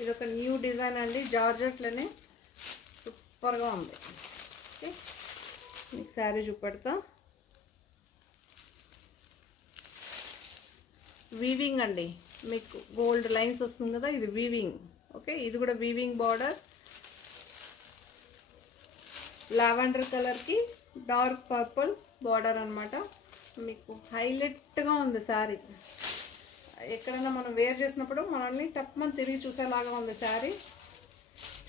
ఇది ఒక న్యూ డిజైన్ అండి, జార్జెట్లోనే సూపర్గా ఉంది. ఓకే, మీకు శారీ చూపెడతా. వీవింగ్ అండి, మీకు గోల్డ్ లైన్స్ వస్తుంది కదా, ఇది వీవింగ్. ఓకే, ఇది కూడా వీవింగ్ బార్డర్, లావెండర్ కలర్కి డార్క్ పర్పుల్ బార్డర్ అనమాట. మీకు హైలైట్గా ఉంది శారీ. ఎక్కడైనా మనం వేర్ చేసినప్పుడు మనల్ని టప్మని తిరిగి చూసేలాగా ఉంది శారీ,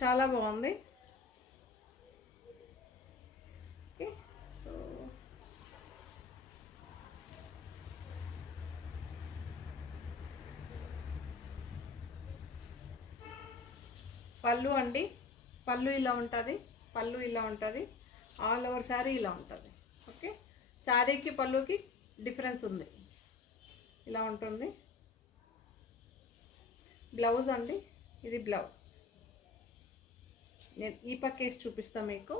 చాలా బాగుంది. ఓకే, సో పళ్ళు అండి, పళ్ళు ఇలా ఉంటుంది, ఆల్ ఓవర్ శారీ ఇలా ఉంటుంది. ఓకే, శారీకి పళ్ళుకి డిఫరెన్స్ ఉంది, ఇలా ఉంటుంది. బ్లౌజ్ అండి, ఇది బ్లౌజ్. నేను ఈ పక్కేసి చూపిస్తాను మీకు,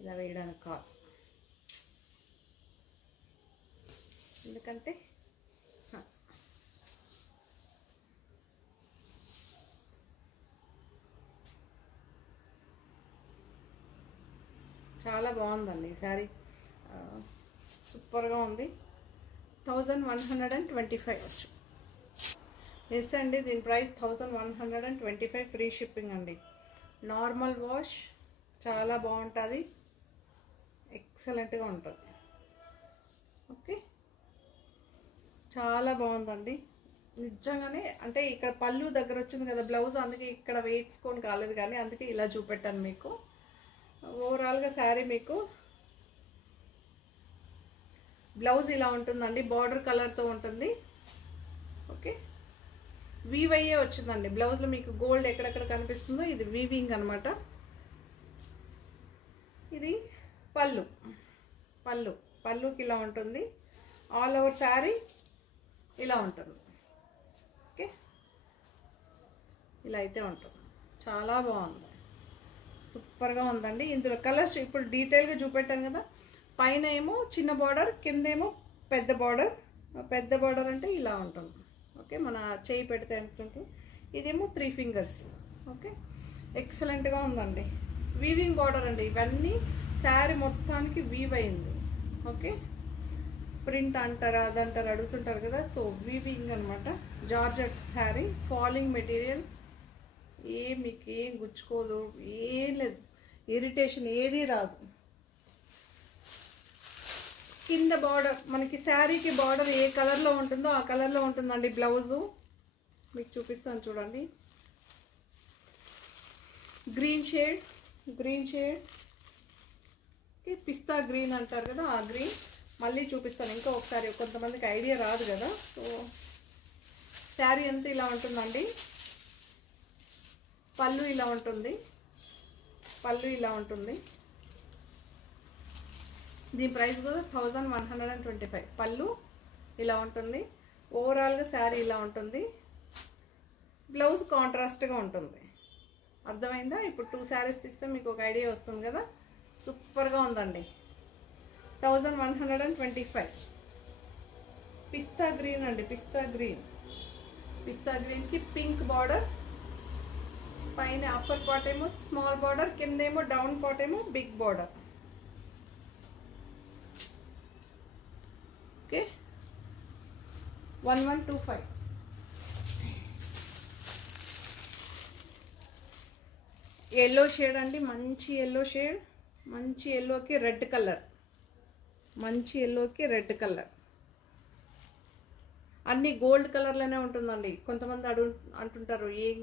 ఇలా వేయడానికి కాదు, ఎందుకంటే చాలా బాగుందండి ఈ శారీ, సూపర్గా ఉంది. 1125 వచ్చు. ఎస్ అండి, దీని ప్రైస్ 1125, ఫ్రీ షిప్పింగ్ అండి. నార్మల్ వాష్, చాలా బాగుంటుంది, ఎక్సలెంట్గా ఉంటుంది. ఓకే, చాలా బాగుందండి నిజంగానే. అంటే ఇక్కడ పళ్ళు దగ్గర వచ్చింది కదా బ్లౌజ్, అందుకే ఇక్కడ వేసుకొని కాలేదు, కానీ అందుకే ఇలా చూపెట్టాను మీకు. ఓవరాల్గా శారీ మీకు బ్లౌజ్ ఇలా ఉంటుందండి, బార్డర్ కలర్తో ఉంటుంది. ఓకే, వీవయ్యే వచ్చిందండి బ్లౌజ్లో, మీకు గోల్డ్ ఎక్కడెక్కడ కనిపిస్తుందో ఇది వీవింగ్ అనమాట. ఇది పళ్ళుకి ఇలా ఉంటుంది, ఆల్ ఓవర్ శారీ ఇలా ఉంటుంది. ఓకే, ఇలా అయితే ఉంటుంది, చాలా బాగుంది, సూపర్గా ఉందండి. ఇందులో కలర్స్ ఇప్పుడు డీటెయిల్గా చూపెట్టాను కదా, పైన ఏమో చిన్న బార్డర్, కిందేమో పెద్ద బార్డర్ అంటే ఇలా ఉంటుంది. ఓకే, మన చేయి పెడితే అనుకుంటూ, ఇదేమో 3 ఫింగర్స్. ఓకే, ఎక్సలెంట్గా ఉందండి. వీవింగ్ బార్డర్ అండి, ఇవన్నీ శారీ మొత్తానికి వీవ్ అయింది. ఓకే, ప్రింట్ అంటారా అదంటారు అడుగుతుంటారు కదా, సో వీవింగ్ అనమాట. జార్జెట్ శారీ, ఫాలింగ్ మెటీరియల్, మీకు ఏం గుచ్చుకోదు, ఏం లేదు, ఇరిటేషన్ ఏది రాదు. కింద బార్డర్ మనకి శారీకి బార్డర్ ఏ కలర్లో ఉంటుందో ఆ కలర్లో ఉంటుందండి. బ్లౌజు మీకు చూపిస్తాను చూడండి, గ్రీన్ షేడ్, పిస్తా గ్రీన్ అంటారు కదా, ఆ గ్రీన్. మళ్ళీ చూపిస్తాను ఇంకా ఒకసారి, కొంతమందికి ఐడియా రాదు కదా. సో శారీ అంతా ఇలా ఉంటుందండి, పళ్ళు ఇలా ఉంటుంది. దీని ప్రైస్ కూడా 1125. పళ్ళు ఇలా ఉంటుంది, ఓవరాల్గా శారీ ఇలా ఉంటుంది, బ్లౌజ్ కాంట్రాస్ట్గా ఉంటుంది. అర్థమైందా? ఇప్పుడు 2 శారీస్ తీస్తే మీకు ఒక ఐడియా వస్తుంది కదా. సూపర్గా ఉందండి. 1125. పిస్తా గ్రీన్ అండి, పిస్తా గ్రీన్కి పింక్ బార్డర్, పైన అప్పర్ పార్ట్ ఏమో స్మాల్ బార్డర్, కింద ఏమో డౌన్ పార్ట్ ఏమో big border. Okay 1125. Yellow shade అండి, మంచి ఎల్లో షేడ్, మంచి ఎల్లోకి రెడ్ కలర్, మంచి ఎల్లోకి రెడ్ కలర్. అన్ని గోల్డ్ కలర్లోనే ఉంటుందండి. కొంతమంది అంటుంటారు ఏం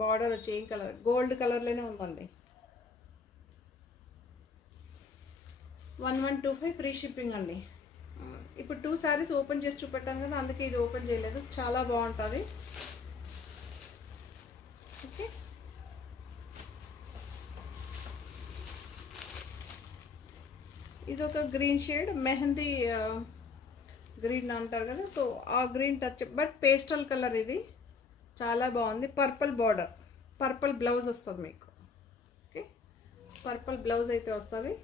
బార్డర్ వచ్చి ఏం కలర్, గోల్డ్ కలర్లోనే ఉందండి. 1125 ఫ్రీ షిప్పింగ్ అండి. ఇప్పుడు 2 శారీస్ ఓపెన్ చేసి చూపెట్టాను కదా, అందుకే ఇది ఓపెన్ చేయలేదు. చాలా బాగుంటుంది. ఓకే ఇది ఒక గ్రీన్ షేడ్, మెహందీ గ్రీన్ అంటారు కదా, సో ఆ green touch, but pastel colour. ఇది చాలా బాగుంది. పర్పుల్ బార్డర్, పర్పుల్ బ్లౌజ్ వస్తుంది మీకు. ఓకే పర్పుల్ బ్లౌజ్ అయితే వస్తుంది.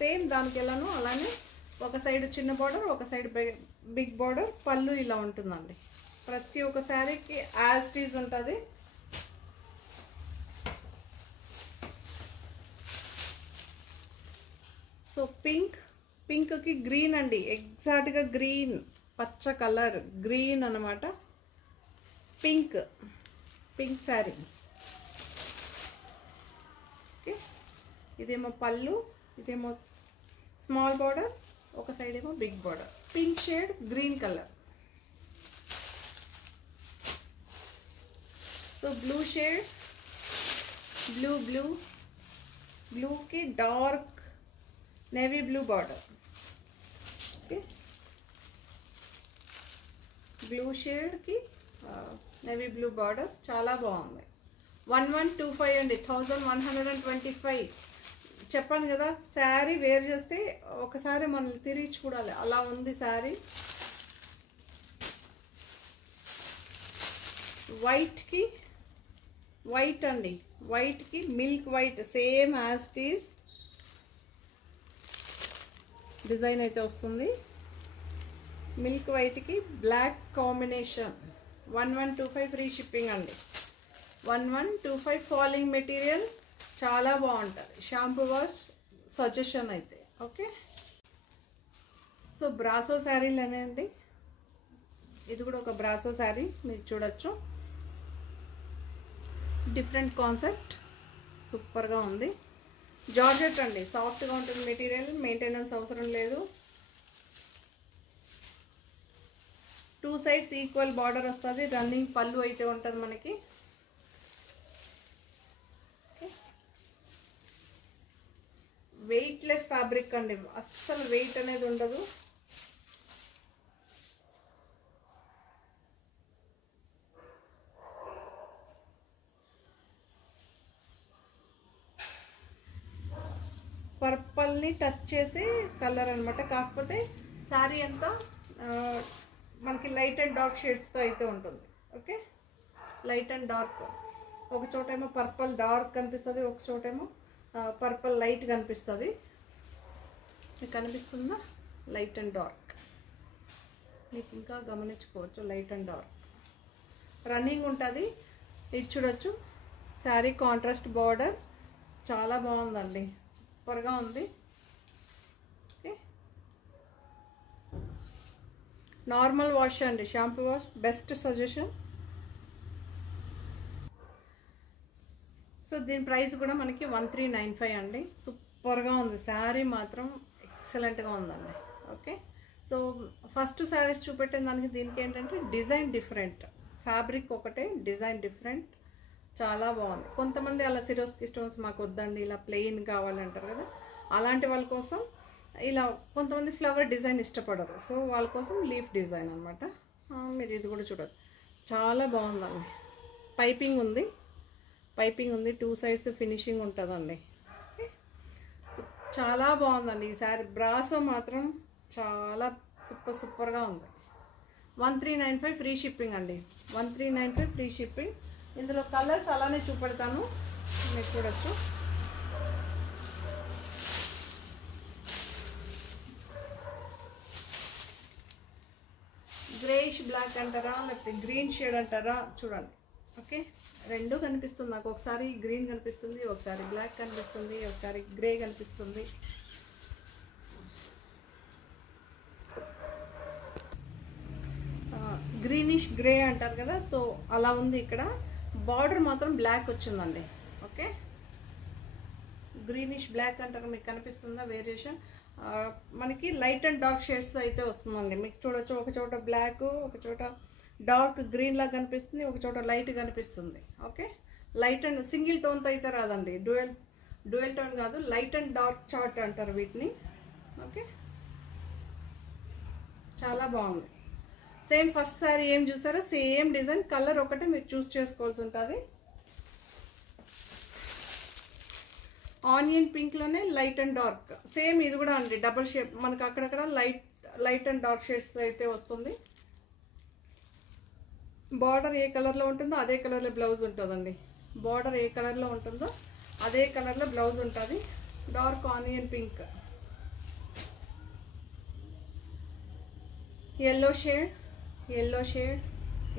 సేమ్ దానికి ఎలానో అలానే ఒక సైడ్ చిన్న బార్డర్, ఒక సైడ్ బిగ్ బార్డర్. పళ్ళు ఇలా ఉంటుందండి. ప్రతి ఒక్క శారీకి యాజ్ టీజ్ ఉంటుంది. సో పింక్కి గ్రీన్ అండి, ఎగ్జాక్ట్గా గ్రీన్, పచ్చ కలర్ గ్రీన్ అన్నమాట. పింక్ శారీ. ఓకే ఇదేమో పళ్ళు, ఇదేమో స్మాల్ బార్డర్, ఒక సైడ్ ఏమో big border. Pink shade green colour. So blue shade, బ్లూకి dark navy blue border. Okay blue షేడ్కి నేవీ బ్లూ బార్డర్. చాలా బాగుంది. 1125 అండి, 1125. చెప్పాను కదా, శారీ వేర్ చేస్తే ఒకసారి మనల్ని తిరిగి చూడాలి, అలా ఉంది శారీ. వైట్ అండి, వైట్కి milk white, same as it is design అయితే వస్తుంది. మిల్క్ వైట్కి బ్లాక్ కాంబినేషన్. 1125 ఫ్రీ షిప్పింగ్ అండి. 1125 ఫాలింగ్ మెటీరియల్, చాలా బాగుంటుంది. షాంపూ వాష్ సజెషన్ అయితే. ఓకే సో బ్రాసో శారీలు అనేయండి. ఇది కూడా ఒక బ్రాసో శారీ, మీరు చూడొచ్చు. డిఫరెంట్ కాన్సెప్ట్, సూపర్గా ఉంది. జార్జెట్ అండి, సాఫ్ట్గా ఉంటుంది మెటీరియల్, మెయింటెనెన్స్ అవసరం లేదు. 2 సైడ్స్ ఈక్వల్ బార్డర్ వస్తుంది. రన్నింగ్ పళ్ళు అయితే ఉంటుంది మనకి. వెయిట్లెస్ ఫ్యాబ్రిక్ అండి, అస్సలు వెయిట్ అనేది ఉండదు. పర్పల్ని టచ్ చేసి కలర్ అనమాట. కాకపోతే శారీ అంతా మనకి లైట్ అండ్ డార్క్ షేడ్స్తో అయితే ఉంటుంది. ఓకే లైట్ అండ్ డార్క్, ఒక చోటేమో పర్పల్ డార్క్ కనిపిస్తుంది, ఒక చోటేమో పర్పల్ లైట్ కనిపిస్తుంది. మీకు కనిపిస్తుందా? లైట్ అండ్ డార్క్, మీకు ఇంకా గమనించుకోవచ్చు. లైట్ అండ్ డార్క్ రన్నింగ్ ఉంటుంది. ఇది చూడొచ్చు. శారీ కాంట్రాస్ట్ బార్డర్, చాలా బాగుందండి, సూపర్గా ఉంది. ఓకే నార్మల్ వాష్ అండి, shampoo wash best suggestion. So దీని ప్రైస్ కూడా మనకి 1395 అండి. సూపర్గా ఉంది శారీ, మాత్రం ఎక్సలెంట్గా ఉందండి. ఓకే సో ఫస్ట్ శారీస్ చూపెట్టిన దానికి దీనికి ఏంటంటే డిజైన్ డిఫరెంట్, ఫ్యాబ్రిక్ ఒకటే, డిజైన్ డిఫరెంట్, చాలా బాగుంది. కొంతమంది అలా సిరోస్కి స్టోన్స్ మాకు వద్దండి, ఇలా ప్లెయిన్ కావాలంటారు కదా, అలాంటి వాళ్ళ కోసం ఇలా. కొంతమంది ఫ్లవర్ డిజైన్ ఇష్టపడరు, సో వాళ్ళ కోసం లీఫ్ డిజైన్ అనమాట. మీరు ఇది కూడా చూడరు, చాలా బాగుందండి. పైపింగ్ ఉంది, 2 సైడ్స్ ఫినిషింగ్ ఉంటుందండి. సో చాలా బాగుందండి ఈ శారీ. బ్రాసో మాత్రం చాలా సూపర్గా ఉంది. 1395 ఫ్రీ షిప్పింగ్ అండి. 1395 ఫ్రీ షిప్పింగ్. ఇందులో కలర్స్ అలానే చూపెడతాను, మీరు చూడొచ్చు. గ్రేష్ బ్లాక్ అంటారా, లేకపోతే గ్రీన్ షేడ్ అంటారా, చూడండి ఓకే, రెండు కనిపిస్తుంది నాకు. ఒకసారి గ్రీన్ కనిపిస్తుంది, ఒకసారి బ్లాక్ కనిపిస్తుంది, ఒకసారి గ్రే కనిపిస్తుంది. గ్రీనిష్ గ్రే అంటారు కదా, సో అలా ఉంది. ఇక్కడ బార్డర్ మాత్రం బ్లాక్ వచ్చిందండి. ఓకే, గ్రీనిష్ బ్లాక్ అంటారు, మీకు కనిపిస్తుందా వేరియేషన్? మనకి లైట్ అండ్ డార్క్ షేడ్స్ అయితే వస్తుందండి. మీకు చూడొచ్చు, ఒక చోట బ్లాక్, ఒక చోట డార్క్ గ్రీన్ లాగా కనిపిస్తుంది, ఒక చోట లైట్ కనిపిస్తుంది. ఓకే, లైట్ అండ్ సింగిల్ టోన్తో అయితే రాదండి, డ్యూయల్ టోన్ కాదు, లైట్ అండ్ డార్క్ చార్ట్ అంటారు వీటిని. ఓకే, చాలా బాగుంది. సేమ్ ఫస్ట్ సారీ ఏం చూసారో సేమ్ డిజైన్, కలర్ ఒకటే మీరు చూస్ చేసుకోవాల్సి ఉంటుంది. ఆనియన్ పింక్లోనే లైట్ అండ్ డార్క్, సేమ్ ఇది కూడా అండి డబుల్ షేప్. మనకు అక్కడక్కడ లైట్ అండ్ డార్క్ షేడ్స్ అయితే వస్తుంది. బార్డర్ ఏ కలర్లో ఉంటుందో అదే కలర్లో బ్లౌజ్ ఉంటుందండి. బార్డర్ ఏ కలర్లో ఉంటుందో అదే కలర్లో బ్లౌజ్ ఉంటుంది. Dark onion pink, yellow shade, yellow shade,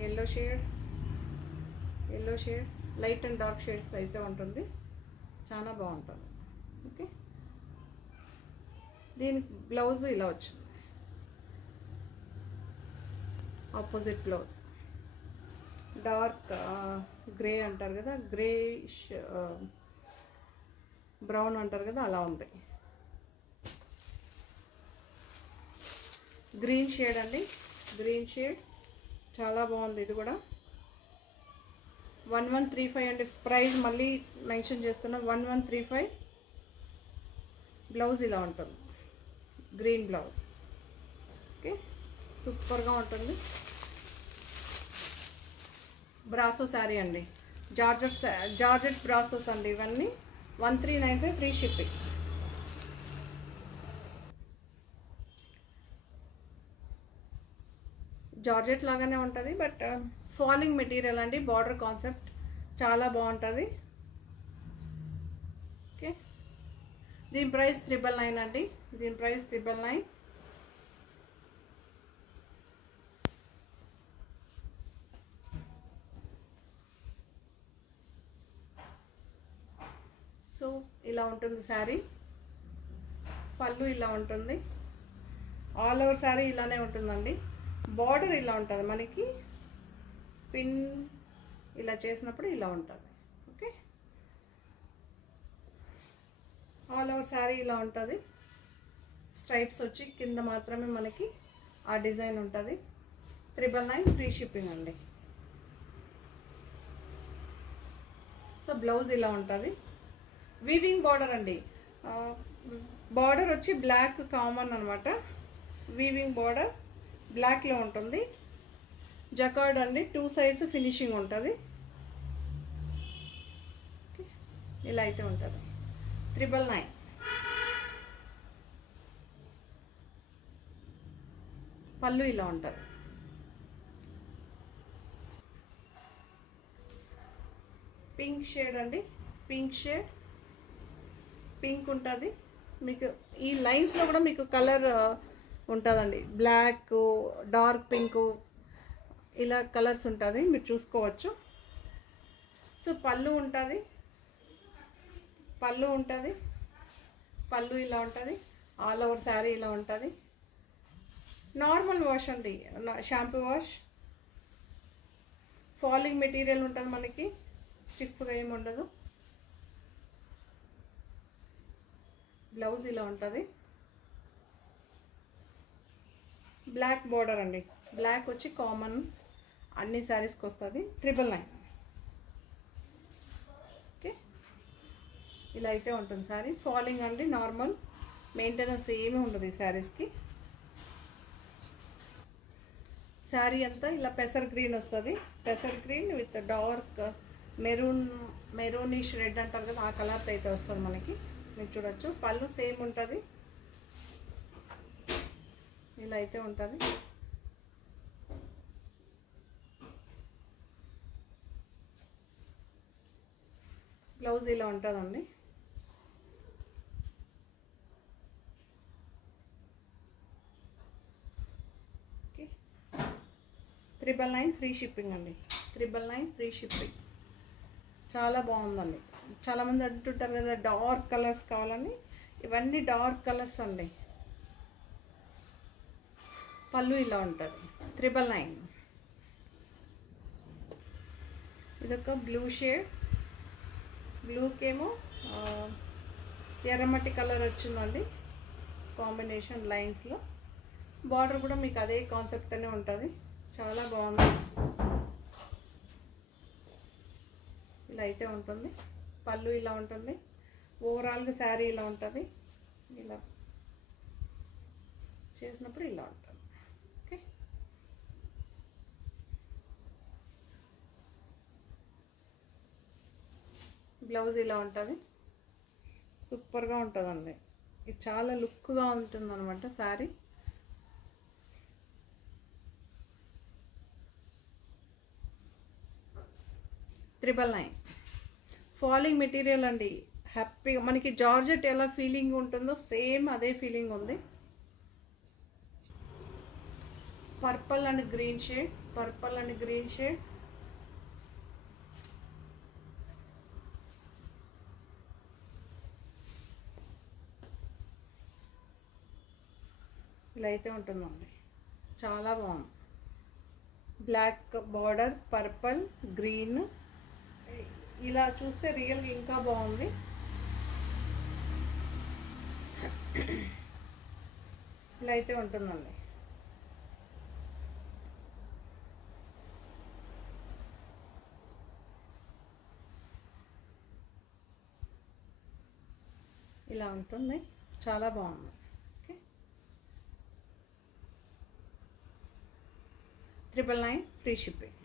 yellow shade, yellow shade, light and dark shades అయితే ఉంటుంది. చాలా బాగుంటుంది. ఓకే, దీనికి బ్లౌజ్ ఇలా వచ్చింది, ఆపోజిట్ బ్లౌజ్. డార్క్ గ్రే అంటారు కదా, గ్రేష్ బ్రౌన్ అంటారు కదా, అలా ఉంది. గ్రీన్ షేడ్ అండి, గ్రీన్ షేడ్ చాలా బాగుంది. ఇది కూడా 1135 అండి ప్రైస్. మళ్ళీ మెన్షన్ చేస్తున్నా, 1135. బ్లౌజ్ ఇలా ఉంటుంది, గ్రీన్ బ్లౌజ్. ఓకే, సూపర్గా ఉంటుంది. బ్రాసో శారీ అండి, జార్జెట్ బ్రాసోస్ అండి ఇవన్నీ. 1395 ఫ్రీ షిప్పింగ్. జార్జెట్ లాగానే ఉంటుంది, బట్ ఫాలింగ్ మెటీరియల్ అండి. బార్డర్ కాన్సెప్ట్ చాలా బాగుంటుంది. ఓకే, దీని ప్రైస్ 999 అండి. దీని ప్రైస్ 999. సో ఇలా ఉంటుంది శారీ. పళ్ళు ఇలా ఉంటుంది, ఆల్ ఓవర్ శారీ ఇలానే ఉంటుందండి. బార్డర్ ఇలా ఉంటుంది, మనకి పిన్ ఇలా చేసినప్పుడు ఇలా ఉంటుంది. ఓకే, ఆల్ ఓవర్ శారీ ఇలా ఉంటుంది. స్ట్రైప్స్ వచ్చి కింద మాత్రమే మనకి ఆ డిజైన్ ఉంటుంది. 999 ఫ్రీ షిప్పింగ్ అండి. సో బ్లౌజ్ ఇలా ఉంటుంది. వీవింగ్ బార్డర్ అండి. బార్డర్ వచ్చి బ్లాక్ కామన్ అనమాట. వీవింగ్ బార్డర్ బ్లాక్లో ఉంటుంది. జకార్డ్ అండి, 2 సైడ్స్ ఫినిషింగ్ ఉంటుంది. ఇలా అయితే ఉంటుంది. 999. పళ్ళు ఇలా ఉంటుంది. పింక్ షేడ్ అండి, పింక్ షేడ్, పింక్ ఉంటుంది. మీకు ఈ లైన్స్లో కూడా మీకు కలర్ ఉంటుందండి, బ్లాక్, డార్క్ పింక్, ఇలా కలర్స్ ఉంటుంది, మీరు చూసుకోవచ్చు. సో పళ్ళు ఉంటుంది, పళ్ళు ఉంటుంది, పళ్ళు ఇలా ఉంటుంది. ఆల్ ఓవర్ శారీ ఇలా ఉంటుంది. నార్మల్ వాష్ అండి, షాంపూ వాష్. ఫాలింగ్ మెటీరియల్ ఉంటుంది మనకి, స్టిఫ్గా ఏమి ఉండదు. బ్లౌజ్ ఇలా ఉంటుంది. బ్లాక్ బార్డర్ అండి, బ్లాక్ వచ్చి కామన్ అన్ని శారీస్కి వస్తుంది. 999. ఓకే, ఇలా అయితే ఉంటుంది శారీ. ఫాలింగ్ అండి, నార్మల్ మెయింటెనెన్స్ ఏమీ ఉండదు ఈ శారీస్కి. శారీ అంతా ఇలా పెసర్ గ్రీన్ వస్తుంది. పెసర్ green with dark maroonish red అంటారు కదా, ఆ కలర్తో అయితే వస్తుంది మనకి. మీరు చూడొచ్చు. పళ్ళు సేమ్ ఉంటుంది, ఇలా అయితే ఉంటుంది. బ్లౌజ్ ఇలా ఉంటుందండి. ఓకే, 999 ఫ్రీ షిప్పింగ్ అండి. 999 ఫ్రీ షిప్పింగ్. చాలా బాగుందండి. చాలామంది అంటుంటారు కదా డార్క్ కలర్స్ కావాలని, ఇవన్నీ డార్క్ కలర్స్ అండి. పళ్ళు ఇలా ఉంటుంది 999. ఇదొక బ్లూ షేడ్, బ్లూకేమో ఎర్రమట్టి కలర్ వచ్చిందండి కాంబినేషన్ లైన్స్లో. బార్డర్ కూడా మీకు అదే కాన్సెప్ట్నే ఉంటుంది, చాలా బాగుంది. ఇలా అయితే ఉంటుంది. పళ్ళు ఇలా ఉంటుంది. ఓవరాల్గా శారీ ఇలా ఉంటుంది. ఇలా చేసినప్పుడు ఇలా ఉంటుంది. ఓకే, బ్లౌజ్ ఇలా ఉంటుంది. సూపర్గా ఉంటుందండి. ఇది చాలా లుక్గా ఉంటుంది అనమాట శారీ. $999. ఫాలింగ్ మెటీరియల్ అండి. హ్యాపీగా మనకి జార్జెట్ ఎలా ఫీలింగ్ ఉంటుందో సేమ్ అదే ఫీలింగ్ ఉంది. Purple and green shade, purple and green shade. ఇలా అయితే ఉంటుందండి, చాలా బాగుంది. Black border, purple, green. ఇలా చూస్తే రియల్గా ఇంకా బాగుంది. ఇలా అయితే ఉంటుందండి. ఇలా ఉంటుంది, చాలా బాగుంది. Okay, 999 free shipping.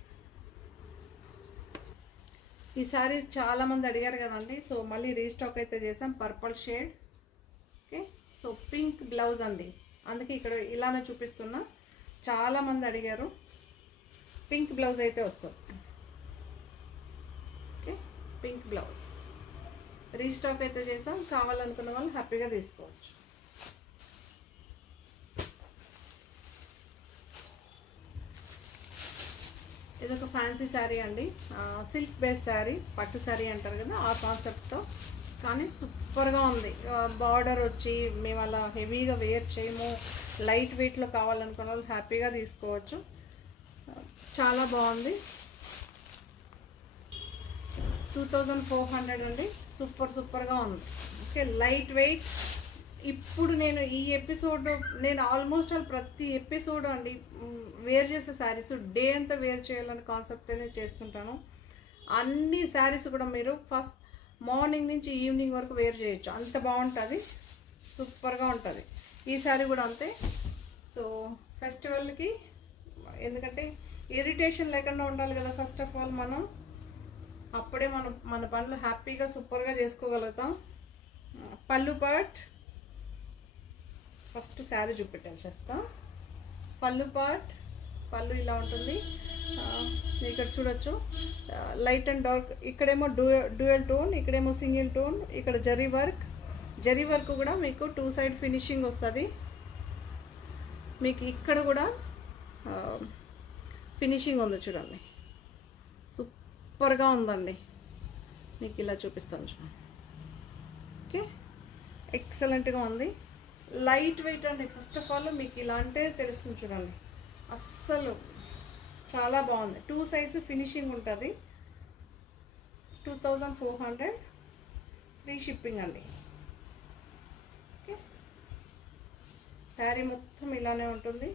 ఈ సారీ చాలామంది అడిగారు కదండి, సో మళ్ళీ రీస్టాక్ అయితే చేసాం. Purple shade. Okay, so pink blouse అండి, అందుకే ఇక్కడ ఇలానే చూపిస్తున్నా. చాలామంది అడిగారు. పింక్ బ్లౌజ్ అయితే వస్తుంది. ఓకే, పింక్ బ్లౌజ్ రీస్టాక్ అయితే చేసాం. కావాలనుకున్న వాళ్ళు హ్యాపీగా తీసుకోవచ్చు. ఇదొక ఫ్యాన్సీ శారీ అండి, సిల్క్ బేస్ శారీ, పట్టు శారీ అంటారు కదా ఆ కాన్సెప్ట్తో. కానీ సూపర్గా ఉంది. బార్డర్ వచ్చి మేము అలా హెవీగా వేర్ చేయము, లైట్ వెయిట్లో కావాలనుకున్న వాళ్ళు హ్యాపీగా తీసుకోవచ్చు. చాలా బాగుంది. 2400 అండి. సూపర్గా ఉంది. Okay, light weight. ఇప్పుడు నేను ఈ ఎపిసోడ్ నేను ఆల్మోస్ట్ ప్రతి ఎపిసోడ్ అండి వేర్ చేసే శారీస్ డే అంతా వేర్ చేయాలని కాన్సెప్ట్ అనేది చేస్తుంటాను. అన్ని శారీస్ కూడా మీరు ఫస్ట్ మార్నింగ్ నుంచి ఈవినింగ్ వరకు వేర్ చేయొచ్చు, అంత బాగుంటుంది. సూపర్గా ఉంటుంది. ఈ శారీ కూడా అంతే. సో ఫెస్టివల్కి, ఎందుకంటే ఇరిటేషన్ లేకుండా ఉండాలి కదా ఫస్ట్ ఆఫ్ ఆల్ మనం, అప్పుడే మన పనులు హ్యాపీగా సూపర్గా చేసుకోగలుగుతాం. పళ్ళు పార్ట్ ఫస్ట్ శారీ చూపెట్టేస్తా. పళ్ళు పార్ట్, పళ్ళు ఇలా ఉంటుంది. ఇక్కడ చూడొచ్చు లైట్ అండ్ డార్క్. ఇక్కడేమో డ్యూయల్ టోన్, ఇక్కడేమో సింగిల్ టోన్. ఇక్కడ జరీ వర్క్ కూడా మీకు 2 సైడ్ ఫినిషింగ్ వస్తుంది. మీకు ఇక్కడ కూడా ఫినిషింగ్ ఉంది చూడండి, సూపర్గా ఉందండి. మీకు ఇలా చూపిస్తాను చూడండి. ఓకే, ఎక్సలెంట్గా ఉంది. లైట్ వెయిట్ అండి. ఫస్ట్ ఆఫ్ ఆల్ మీకు ఇలా అంటే తెలుస్తుంది చూడండి, అస్సలు చాలా బాగుంది. 2 సైడ్స్ ఫినిషింగ్ ఉంటుంది. 2400 ఫ్రీ షిప్పింగ్ అండి. ఓకే, శారీ మొత్తం ఇలానే ఉంటుంది.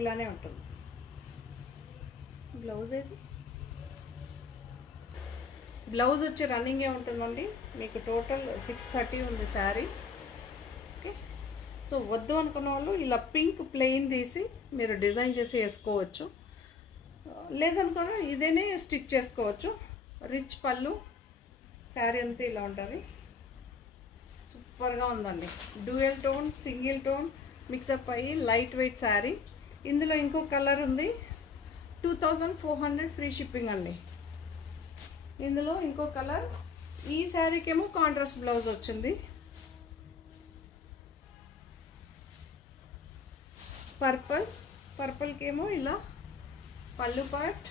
ఇలానే ఉంటుంది. బ్లౌజ్ ఏది? బ్లౌజ్ వచ్చి రన్నింగే ఉంటుందండి. మీకు టోటల్ 630 ఉంది శారీ. ఓకే, సో వద్దు అనుకున్న వాళ్ళు ఇలా పింక్ ప్లెయిన్ తీసి మీరు డిజైన్ చేసి వేసుకోవచ్చు, లేదనుకున్న ఇదేనే స్టిచ్ చేసుకోవచ్చు. రిచ్ పళ్ళు, శారీ అంతా ఇలా ఉంటుంది. సూపర్గా ఉందండి. Dual tone, single tone mix up అయ్యి లైట్ వెయిట్ శారీ. ఇందులో ఇంకో కలర్ ఉంది. 2400 ఫ్రీ షిప్పింగ్ అండి. ఇందులో ఇంకో కలర్. ఈ శారీకి ఏమో కాంట్రాస్ట్ బ్లౌజ్ వచ్చింది. పర్పుల్, పర్పుల్కేమో ఇలా పళ్ళు పార్ట్.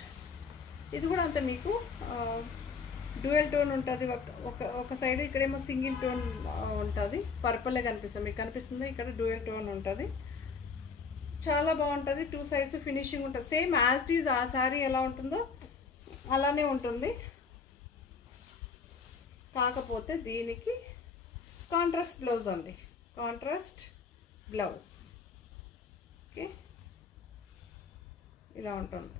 ఇది కూడా అంతే మీకు డ్యూయల్ టోన్ ఉంటుంది. ఒక సైడ్ ఇక్కడేమో సింగిల్ టోన్ ఉంటుంది. పర్పులే కనిపిస్తుంది, మీకు కనిపిస్తుంది ఇక్కడ డ్యూయల్ టోన్ ఉంటుంది. చాలా బాగుంటుంది. 2 సైడ్స్ ఫినిషింగ్ ఉంటుంది. సేమ్ యాజ్ ఇట్ ఈజ్ ఆ శారీ ఎలా ఉంటుందో అలానే ఉంటుంది. కాకపోతే దీనికి కాంట్రాస్ట్ బ్లౌజ్ అండి, కాంట్రాస్ట్ బ్లౌజ్. ఓకే, ఇలా ఉంటుంది.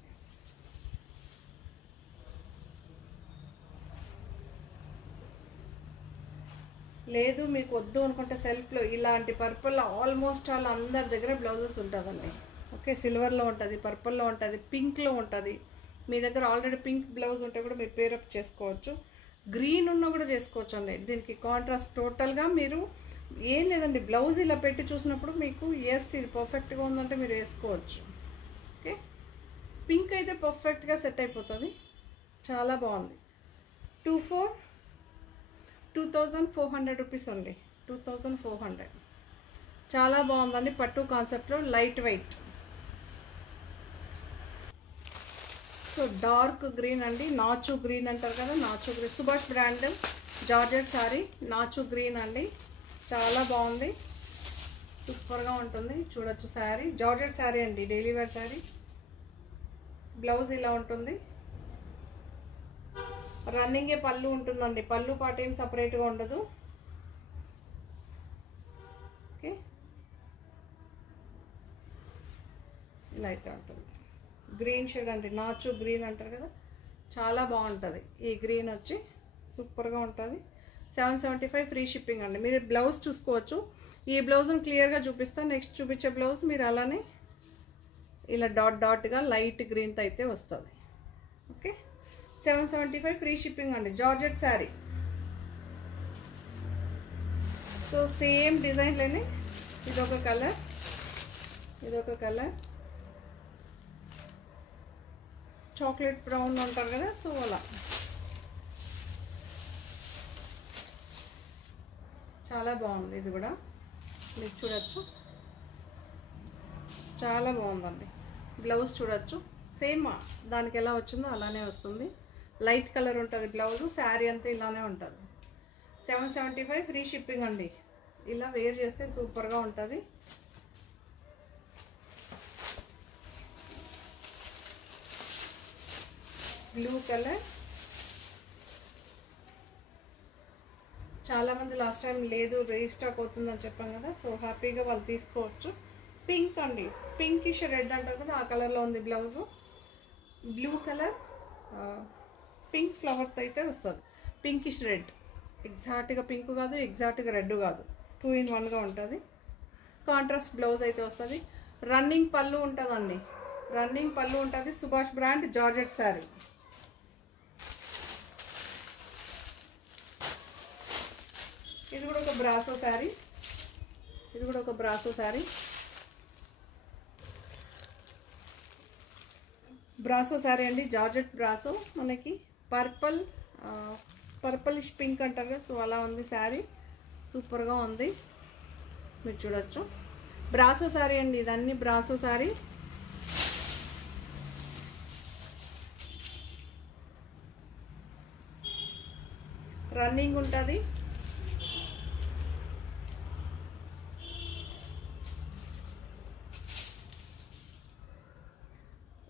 లేదు మీకు వద్దు అనుకుంటే సెల్ఫ్లో ఇలాంటి పర్పుల్ ఆల్మోస్ట్ ఆల్ అందరి దగ్గర బ్లౌజెస్ ఉంటుందండి. ఓకే, సిల్వర్లో ఉంటుంది, పర్పుల్లో ఉంటుంది, పింక్లో ఉంటుంది. మీ దగ్గర ఆల్రెడీ పింక్ బ్లౌజ్ ఉంటే కూడా మీరు పేరప్ చేసుకోవచ్చు. గ్రీన్ ఉన్న కూడా చేసుకోవచ్చు అండి. దీనికి కాంట్రాస్ట్ టోటల్గా మీరు ఏం లేదండి, బ్లౌజ్ ఇలా పెట్టి చూసినప్పుడు మీకు ఎస్ ఇది పర్ఫెక్ట్గా ఉందంటే మీరు వేసుకోవచ్చు. ఓకే, పింక్ అయితే పర్ఫెక్ట్గా సెట్ అయిపోతుంది. చాలా బాగుంది. 2400 రూపీస్ అండి, 2400. చాలా బాగుందండి. పట్టు కాన్సెప్ట్లో light weight. So dark green అండి, నాచు గ్రీన్ అంటారు కదా, నాచు green. Subhash brand georgette sari, నాచు గ్రీన్ అండి. చాలా బాగుంది, సూపర్గా ఉంటుంది. చూడొచ్చు శారీ, జార్జెట్ శారీ అండి, డైలీ వేర్ శారీ. బ్లౌజ్ ఇలా ఉంటుంది. రన్నింగే పళ్ళు ఉంటుందండి, పళ్ళు పాట ఏం సపరేట్గా ఉండదు. ఓకే, ఇలా అయితే ఉంటుంది. గ్రీన్ షేడ్ అండి, నాచు గ్రీన్ అంటారు కదా, చాలా బాగుంటుంది. ఈ గ్రీన్ వచ్చి సూపర్గా ఉంటుంది. 775 ఫ్రీ షిప్పింగ్ అండి. మీరు బ్లౌజ్ చూసుకోవచ్చు. ఈ బ్లౌజ్ని క్లియర్గా చూపిస్తాను. నెక్స్ట్ చూపించే బ్లౌజ్ మీరు అలానే ఇలా డాట్ డాట్గా లైట్ గ్రీన్తో అయితే వస్తుంది. ఓకే, 775 ఫ్రీ షిప్పింగ్ అండి. జార్జెట్ శారీ. సో సేమ్ డిజైన్లోనే ఇదొక కలర్, ఇదొక కలర్, చాక్లెట్ బ్రౌన్ అంటారు కదా, సో అలా చాలా బాగుంది. ఇది కూడా మీరు చూడొచ్చు, చాలా బాగుందండి. బ్లౌజ్ చూడొచ్చు, సేమ్ దానికి ఎలా వచ్చిందో అలానే వస్తుంది. లైట్ కలర్ ఉంటుంది బ్లౌజ్, శారీ అంతా ఇలానే ఉంటుంది. 775 ఫ్రీ షిప్పింగ్ అండి. ఇలా వేర్ చేస్తే సూపర్గా ఉంటుంది. Blue colour. చాలామంది లాస్ట్ టైం లేదు రీస్టాక్ అవుతుందని చెప్పాం కదా, సో హ్యాపీగా వాళ్ళు తీసుకోవచ్చు. పింక్ అండి, పింకిష్ రెడ్ అంటారు కదా, ఆ కలర్లో ఉంది బ్లౌజు. బ్లూ కలర్ పింక్ ఫ్లవర్తో అయితే వస్తుంది. పింకిష్ రెడ్, ఎగ్జాక్ట్గా పింక్ కాదు, ఎగ్జాక్ట్గా రెడ్ కాదు, 2 in 1గా ఉంటుంది. కాంట్రాస్ట్ బ్లౌజ్ అయితే వస్తుంది. రన్నింగ్ పళ్ళు ఉంటుందండి, రన్నింగ్ పళ్ళు ఉంటుంది. Subhash brand georgette sari. ఇది కూడా ఒక బ్రాసో శారీ, ఇది కూడా ఒక బ్రాసో శారీ. బ్రాసో శారీ అండి, జార్జెట్ బ్రాసో. మనకి పర్పలిష్ పింక్ అంటారు కదా, సో అలా ఉంది శారీ. సూపర్గా ఉంది, మీరు చూడొచ్చు. బ్రాసో శారీ అండి, ఇదన్నీ బ్రాసో శారీ. రన్నింగ్ ఉంటుంది.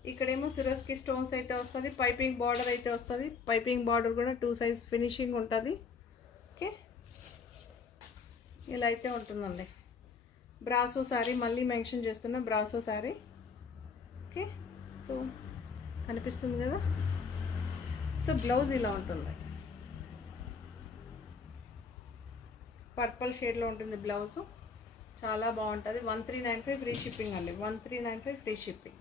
ఇక్కడేమో సిరోస్కి స్టోన్స్ అయితే వస్తుంది. పైపింగ్ బార్డర్ అయితే వస్తుంది. పైపింగ్ బార్డర్ కూడా 2 సైజ్ ఫినిషింగ్ ఉంటుంది. ఓకే, ఇలా అయితే ఉంటుందండి. బ్రాసో శారీ, మళ్ళీ మెన్షన్ చేస్తున్నా బ్రాసో శారీ. ఓకే, సో కనిపిస్తుంది కదా. సో బ్లౌజ్ ఇలా ఉంటుంది, పర్పుల్ షేడ్లో ఉంటుంది బ్లౌజు. చాలా బాగుంటుంది. 1395 ఫ్రీ షిప్పింగ్ అండి, 1395 ఫ్రీ షిప్పింగ్.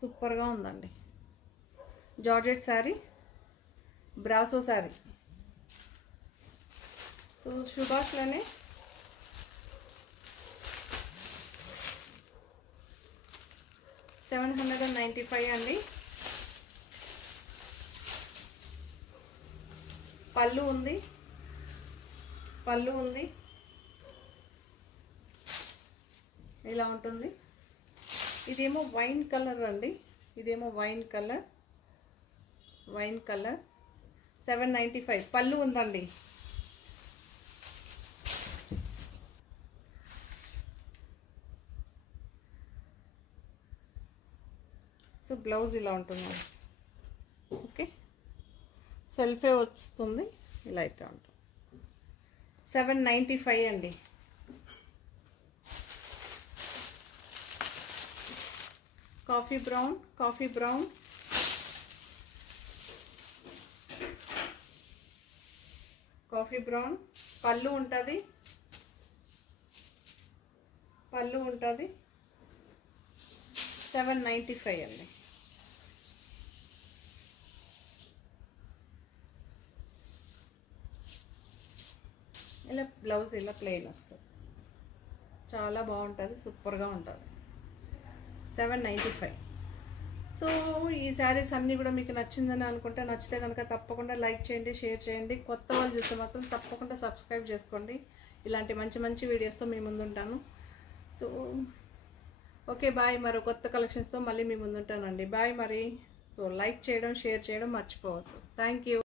సూపర్గా ఉందండి. Georgette sari, Brasso sari. So సుభాష్లోనే $795 అండి. పళ్ళు ఉంది, పళ్ళు ఉంది, ఇలా ఉంటుంది. ఇదేమో వైన్ కలర్ అండి, ఇదేమో వైన్ కలర్, వైన్ కలర్ 795 పళ్ళు ఉందండి. సో బ్లౌజ్ ఇలా ఉంటుంది. ఓకే, సెల్ఫే వస్తుంది, ఇలా అయితే ఉంటుంది. 795 అండి. Coffee brown, coffee brown, coffee brown, పళ్ళు ఉంటుంది, పళ్ళు ఉంటుంది. 795 అండి. ఇలా బ్లౌజ్ ఇలా ప్లెయిన్ వస్తుంది, చాలా బాగుంటుంది, సూపర్గా ఉంటుంది. 795. సో ఈ శారీస్ అన్నీ కూడా మీకు నచ్చిందని అనుకుంటే, నచ్చితే కనుక తప్పకుండా లైక్ చేయండి, షేర్ చేయండి. కొత్త వాళ్ళు చూస్తే మాత్రం తప్పకుండా సబ్స్క్రైబ్ చేసుకోండి. ఇలాంటి మంచి మంచి వీడియోస్తో మీ ముందుంటాను. So okay bye. మరో కొత్త కలెక్షన్స్తో మళ్ళీ మీ ముందుంటానండి. బాయ్ మరి. సో లైక్ చేయడం, షేర్ చేయడం మర్చిపోవద్దు. Thank you.